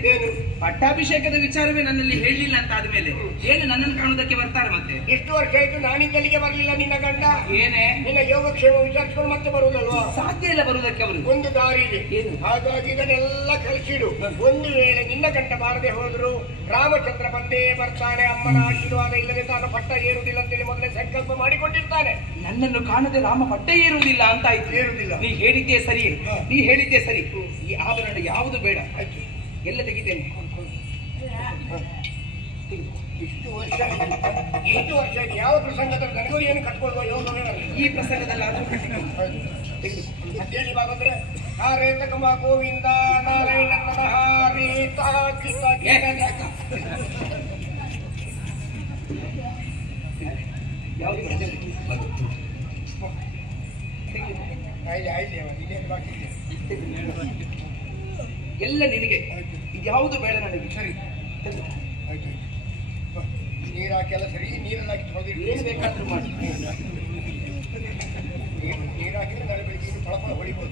ಪಟ್ಟಾಭಿಷೇಕದ ವಿಚಾರವೇ ನನ್ನಲ್ಲಿ ಹೇಳಲಿಲ್ಲ ಅಂತ ಆದ್ಮೇಲೆ ಏನು ನನ್ನನ್ನು ಕಾಣುವುದಕ್ಕೆ ಬರ್ತಾರೆ? ಮತ್ತೆ ಎಷ್ಟು ವರ್ಷ ಆಯ್ತು ನಾನಿದ್ದಲ್ಲಿಗೆ ಬರಲಿಲ್ಲ ನಿನ್ನ ಗಂಡ. ಏನೇ ನಿನ್ನ ಯೋಗಕ್ಷೇಮ ವಿಚಾರಿಸ್ಕೊಂಡು ಮತ್ತೆ ಬರುವುದಲ್ವಾ? ಸಾಧ್ಯ ಇಲ್ಲ ಬರುವುದಕ್ಕೆ. ಅವರು ಒಂದು ದಾರಿ ಇದೆ. ಹಾಗಾಗಿ ಇದನ್ನೆಲ್ಲ ಕಳಿಸಿಡು. ಒಂದು ವೇಳೆ ನಿನ್ನ ಗಂಡ ಬಾರದೆ ಹೋದ್ರು ರಾಮಚಂದ್ರ ಬಂದೇ ಬರ್ತಾನೆ. ಅಮ್ಮನ ಆಶೀರ್ವಾದ ಇಲ್ಲದೆ ತಾನು ಪಟ್ಟ ಏರುವುದಿಲ್ಲ ಅಂತೇಳಿ ಮೊದಲೇ ಸಂಕಲ್ಪ ಮಾಡಿಕೊಂಡಿರ್ತಾನೆ. ನನ್ನನ್ನು ಕಾಣದೆ ರಾಮ ಪಟ್ಟ ಏರುವುದಿಲ್ಲ ಅಂತ ಆಯ್ತು. ಏರುವುದಿಲ್ಲ. ನೀ ಹೇಳಿದ್ದೇ ಸರಿ, ನೀ ಹೇಳಿದ್ದೇ ಸರಿ. ಈ ಆಭರಣ ಯಾವುದು ಬೇಡ, ಎಲ್ಲ ತೆಗಿತೇನೆ. ಇಷ್ಟು ವರ್ಷ ಯಾವ ಪ್ರಸಂಗದಲ್ಲಿ ನನಗೂ ಏನು ಕಟ್ಕೊಳ್ಳುವ ಯೋಗವೇ ಈ ಪ್ರಸಂಗದಲ್ಲಿ ಆದರೂ ಮತ್ತೇಳಿ ಬಾಗಂದ್ರೆ ಹಾರೇತಕಮ ಗೋವಿಂದ ನಾರಾಯಣನ ಹಾರೇತ ಎಲ್ಲ ನಿನಗೆ ಇದ್ಯಾವುದು ಬೇಡ ನನಗೆ. ಸರಿ ನೀರು ಹಾಕೆಲ್ಲ ಸರಿ, ನೀರಲ್ಲಿ ಹಾಕಿ ತೊಳೆದಿಟ್ಟು ಏನು ಬೇಕಾದ್ರೂ ಮಾಡಿ. ನೀರು ಹಾಕಿದ್ರೆ ನಾಳೆ ಬೆಳಿಗ್ಗೆ ಇದು ಫಳ ಹೊಡಿಬೋದು.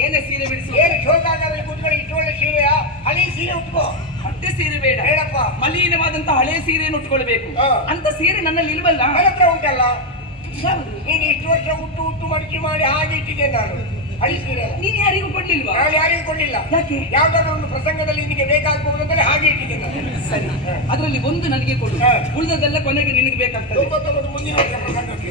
ಏನೇ ಸೀರೆ ಬಿಡಿಸಿ ಏನು ಚೋಟಾಗದಲ್ಲಿ ಕೂತ್ಕೊಳ್ಳಿ, ಇಷ್ಟು ಒಳ್ಳೆ ಸೀರೆಯಾ? ಹಳಿ ಸೀರೆ ಉಟ್ಕೋ. ಮತ್ತೆ ಸೀರೆ ಬೇಡ, ಹೇಳಪ್ಪ. ಮಲಿನವಾದಂತ ಹಳೆ ಸೀರೆಯನ್ನು ಉಟ್ಕೊಳ್ಬೇಕು. ಹಾ. ಅಂತ ಸೀರೆ ನನ್ನಲ್ಲಿ ಇಲ್ವಲ್ಲ. ನನ್ನ ಹತ್ರ ಉಂಟಲ್ಲ. ನೀನು ಇಷ್ಟು ವರ್ಷ ಹುಟ್ಟು ಮಡಚಿ ಮಾಡಿ ಹಾಗೆ ಇಟ್ಟಿದ್ದೆ ನಾನು. ಹಳಿ ಸೀರೆ ನೀನ್ ಯಾರಿಗೂ ಕೊಡ್ಲಿಲ್ವಾ? ನಾನು ಯಾರಿಗೂ ಕೊಡ್ಲಿಲ್ಲ. ಯಾಕೆ? ಯಾವ್ದಾದ್ರು ಒಂದು ಪ್ರಸಂಗದಲ್ಲಿ ನಿನಗೆ ಬೇಕಾಗಬಹುದು ಅಂತಲೇ ಹಾಗೆ ಇಟ್ಟಿದ್ದೆ ನಾನು. ಸರಿ, ಅದರಲ್ಲಿ ಒಂದು ನನಗೆ ಕೊಡು, ಉಳಿದದೆಲ್ಲ ಕೊನೆಗೆ ನಿನಗೆ ಬೇಕಾಗ್ತದೆ. 99 ಮುಂದಿನ ವರ್ಷ ಪ್ರಸಂಗಕ್ಕೆ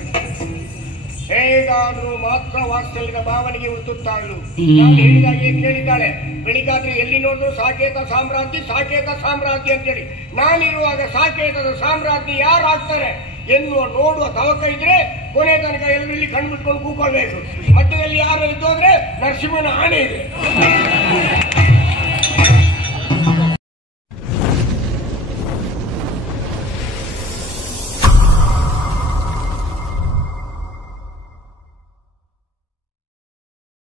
ಹೇಗಾದ್ರೂ ಮಾತ್ರ ವಾತ್ಸಲ್ಯದ ಭಾವನೆಗೆ ತುತ್ತಾಳು. ನಾನು ಹೇಳಿದಾಗೆ ಕೇಳಿದ್ದಾಳೆ. ಬೆಳಿಗಾದ್ರೆ ಎಲ್ಲಿ ನೋಡಿದ್ರು ಸಾಕೇತ ಸಾಮ್ರಾಜ್ಞಿ ಅಂತೇಳಿ. ನಾನಿರುವಾಗ ಸಾಕೇತದ ಸಾಮ್ರಾಜ್ಞಿ ಯಾರಾಗ್ತಾರೆ ಎನ್ನುವ ನೋಡುವ ತವಕ ಇದ್ರೆ ಕೊನೆ ತನಕ ಎಲ್ಲರಲ್ಲಿ ಕಣ್ಣು ಬಿಟ್ಕೊಂಡು ಕೂಕೊಳ್ಬೇಕು. ಮಧ್ಯದಲ್ಲಿ ಯಾರು ಇದ್ದೋದ್ರೆ ನರಸಿಂಹನ ಆಣೆ ಇದೆ.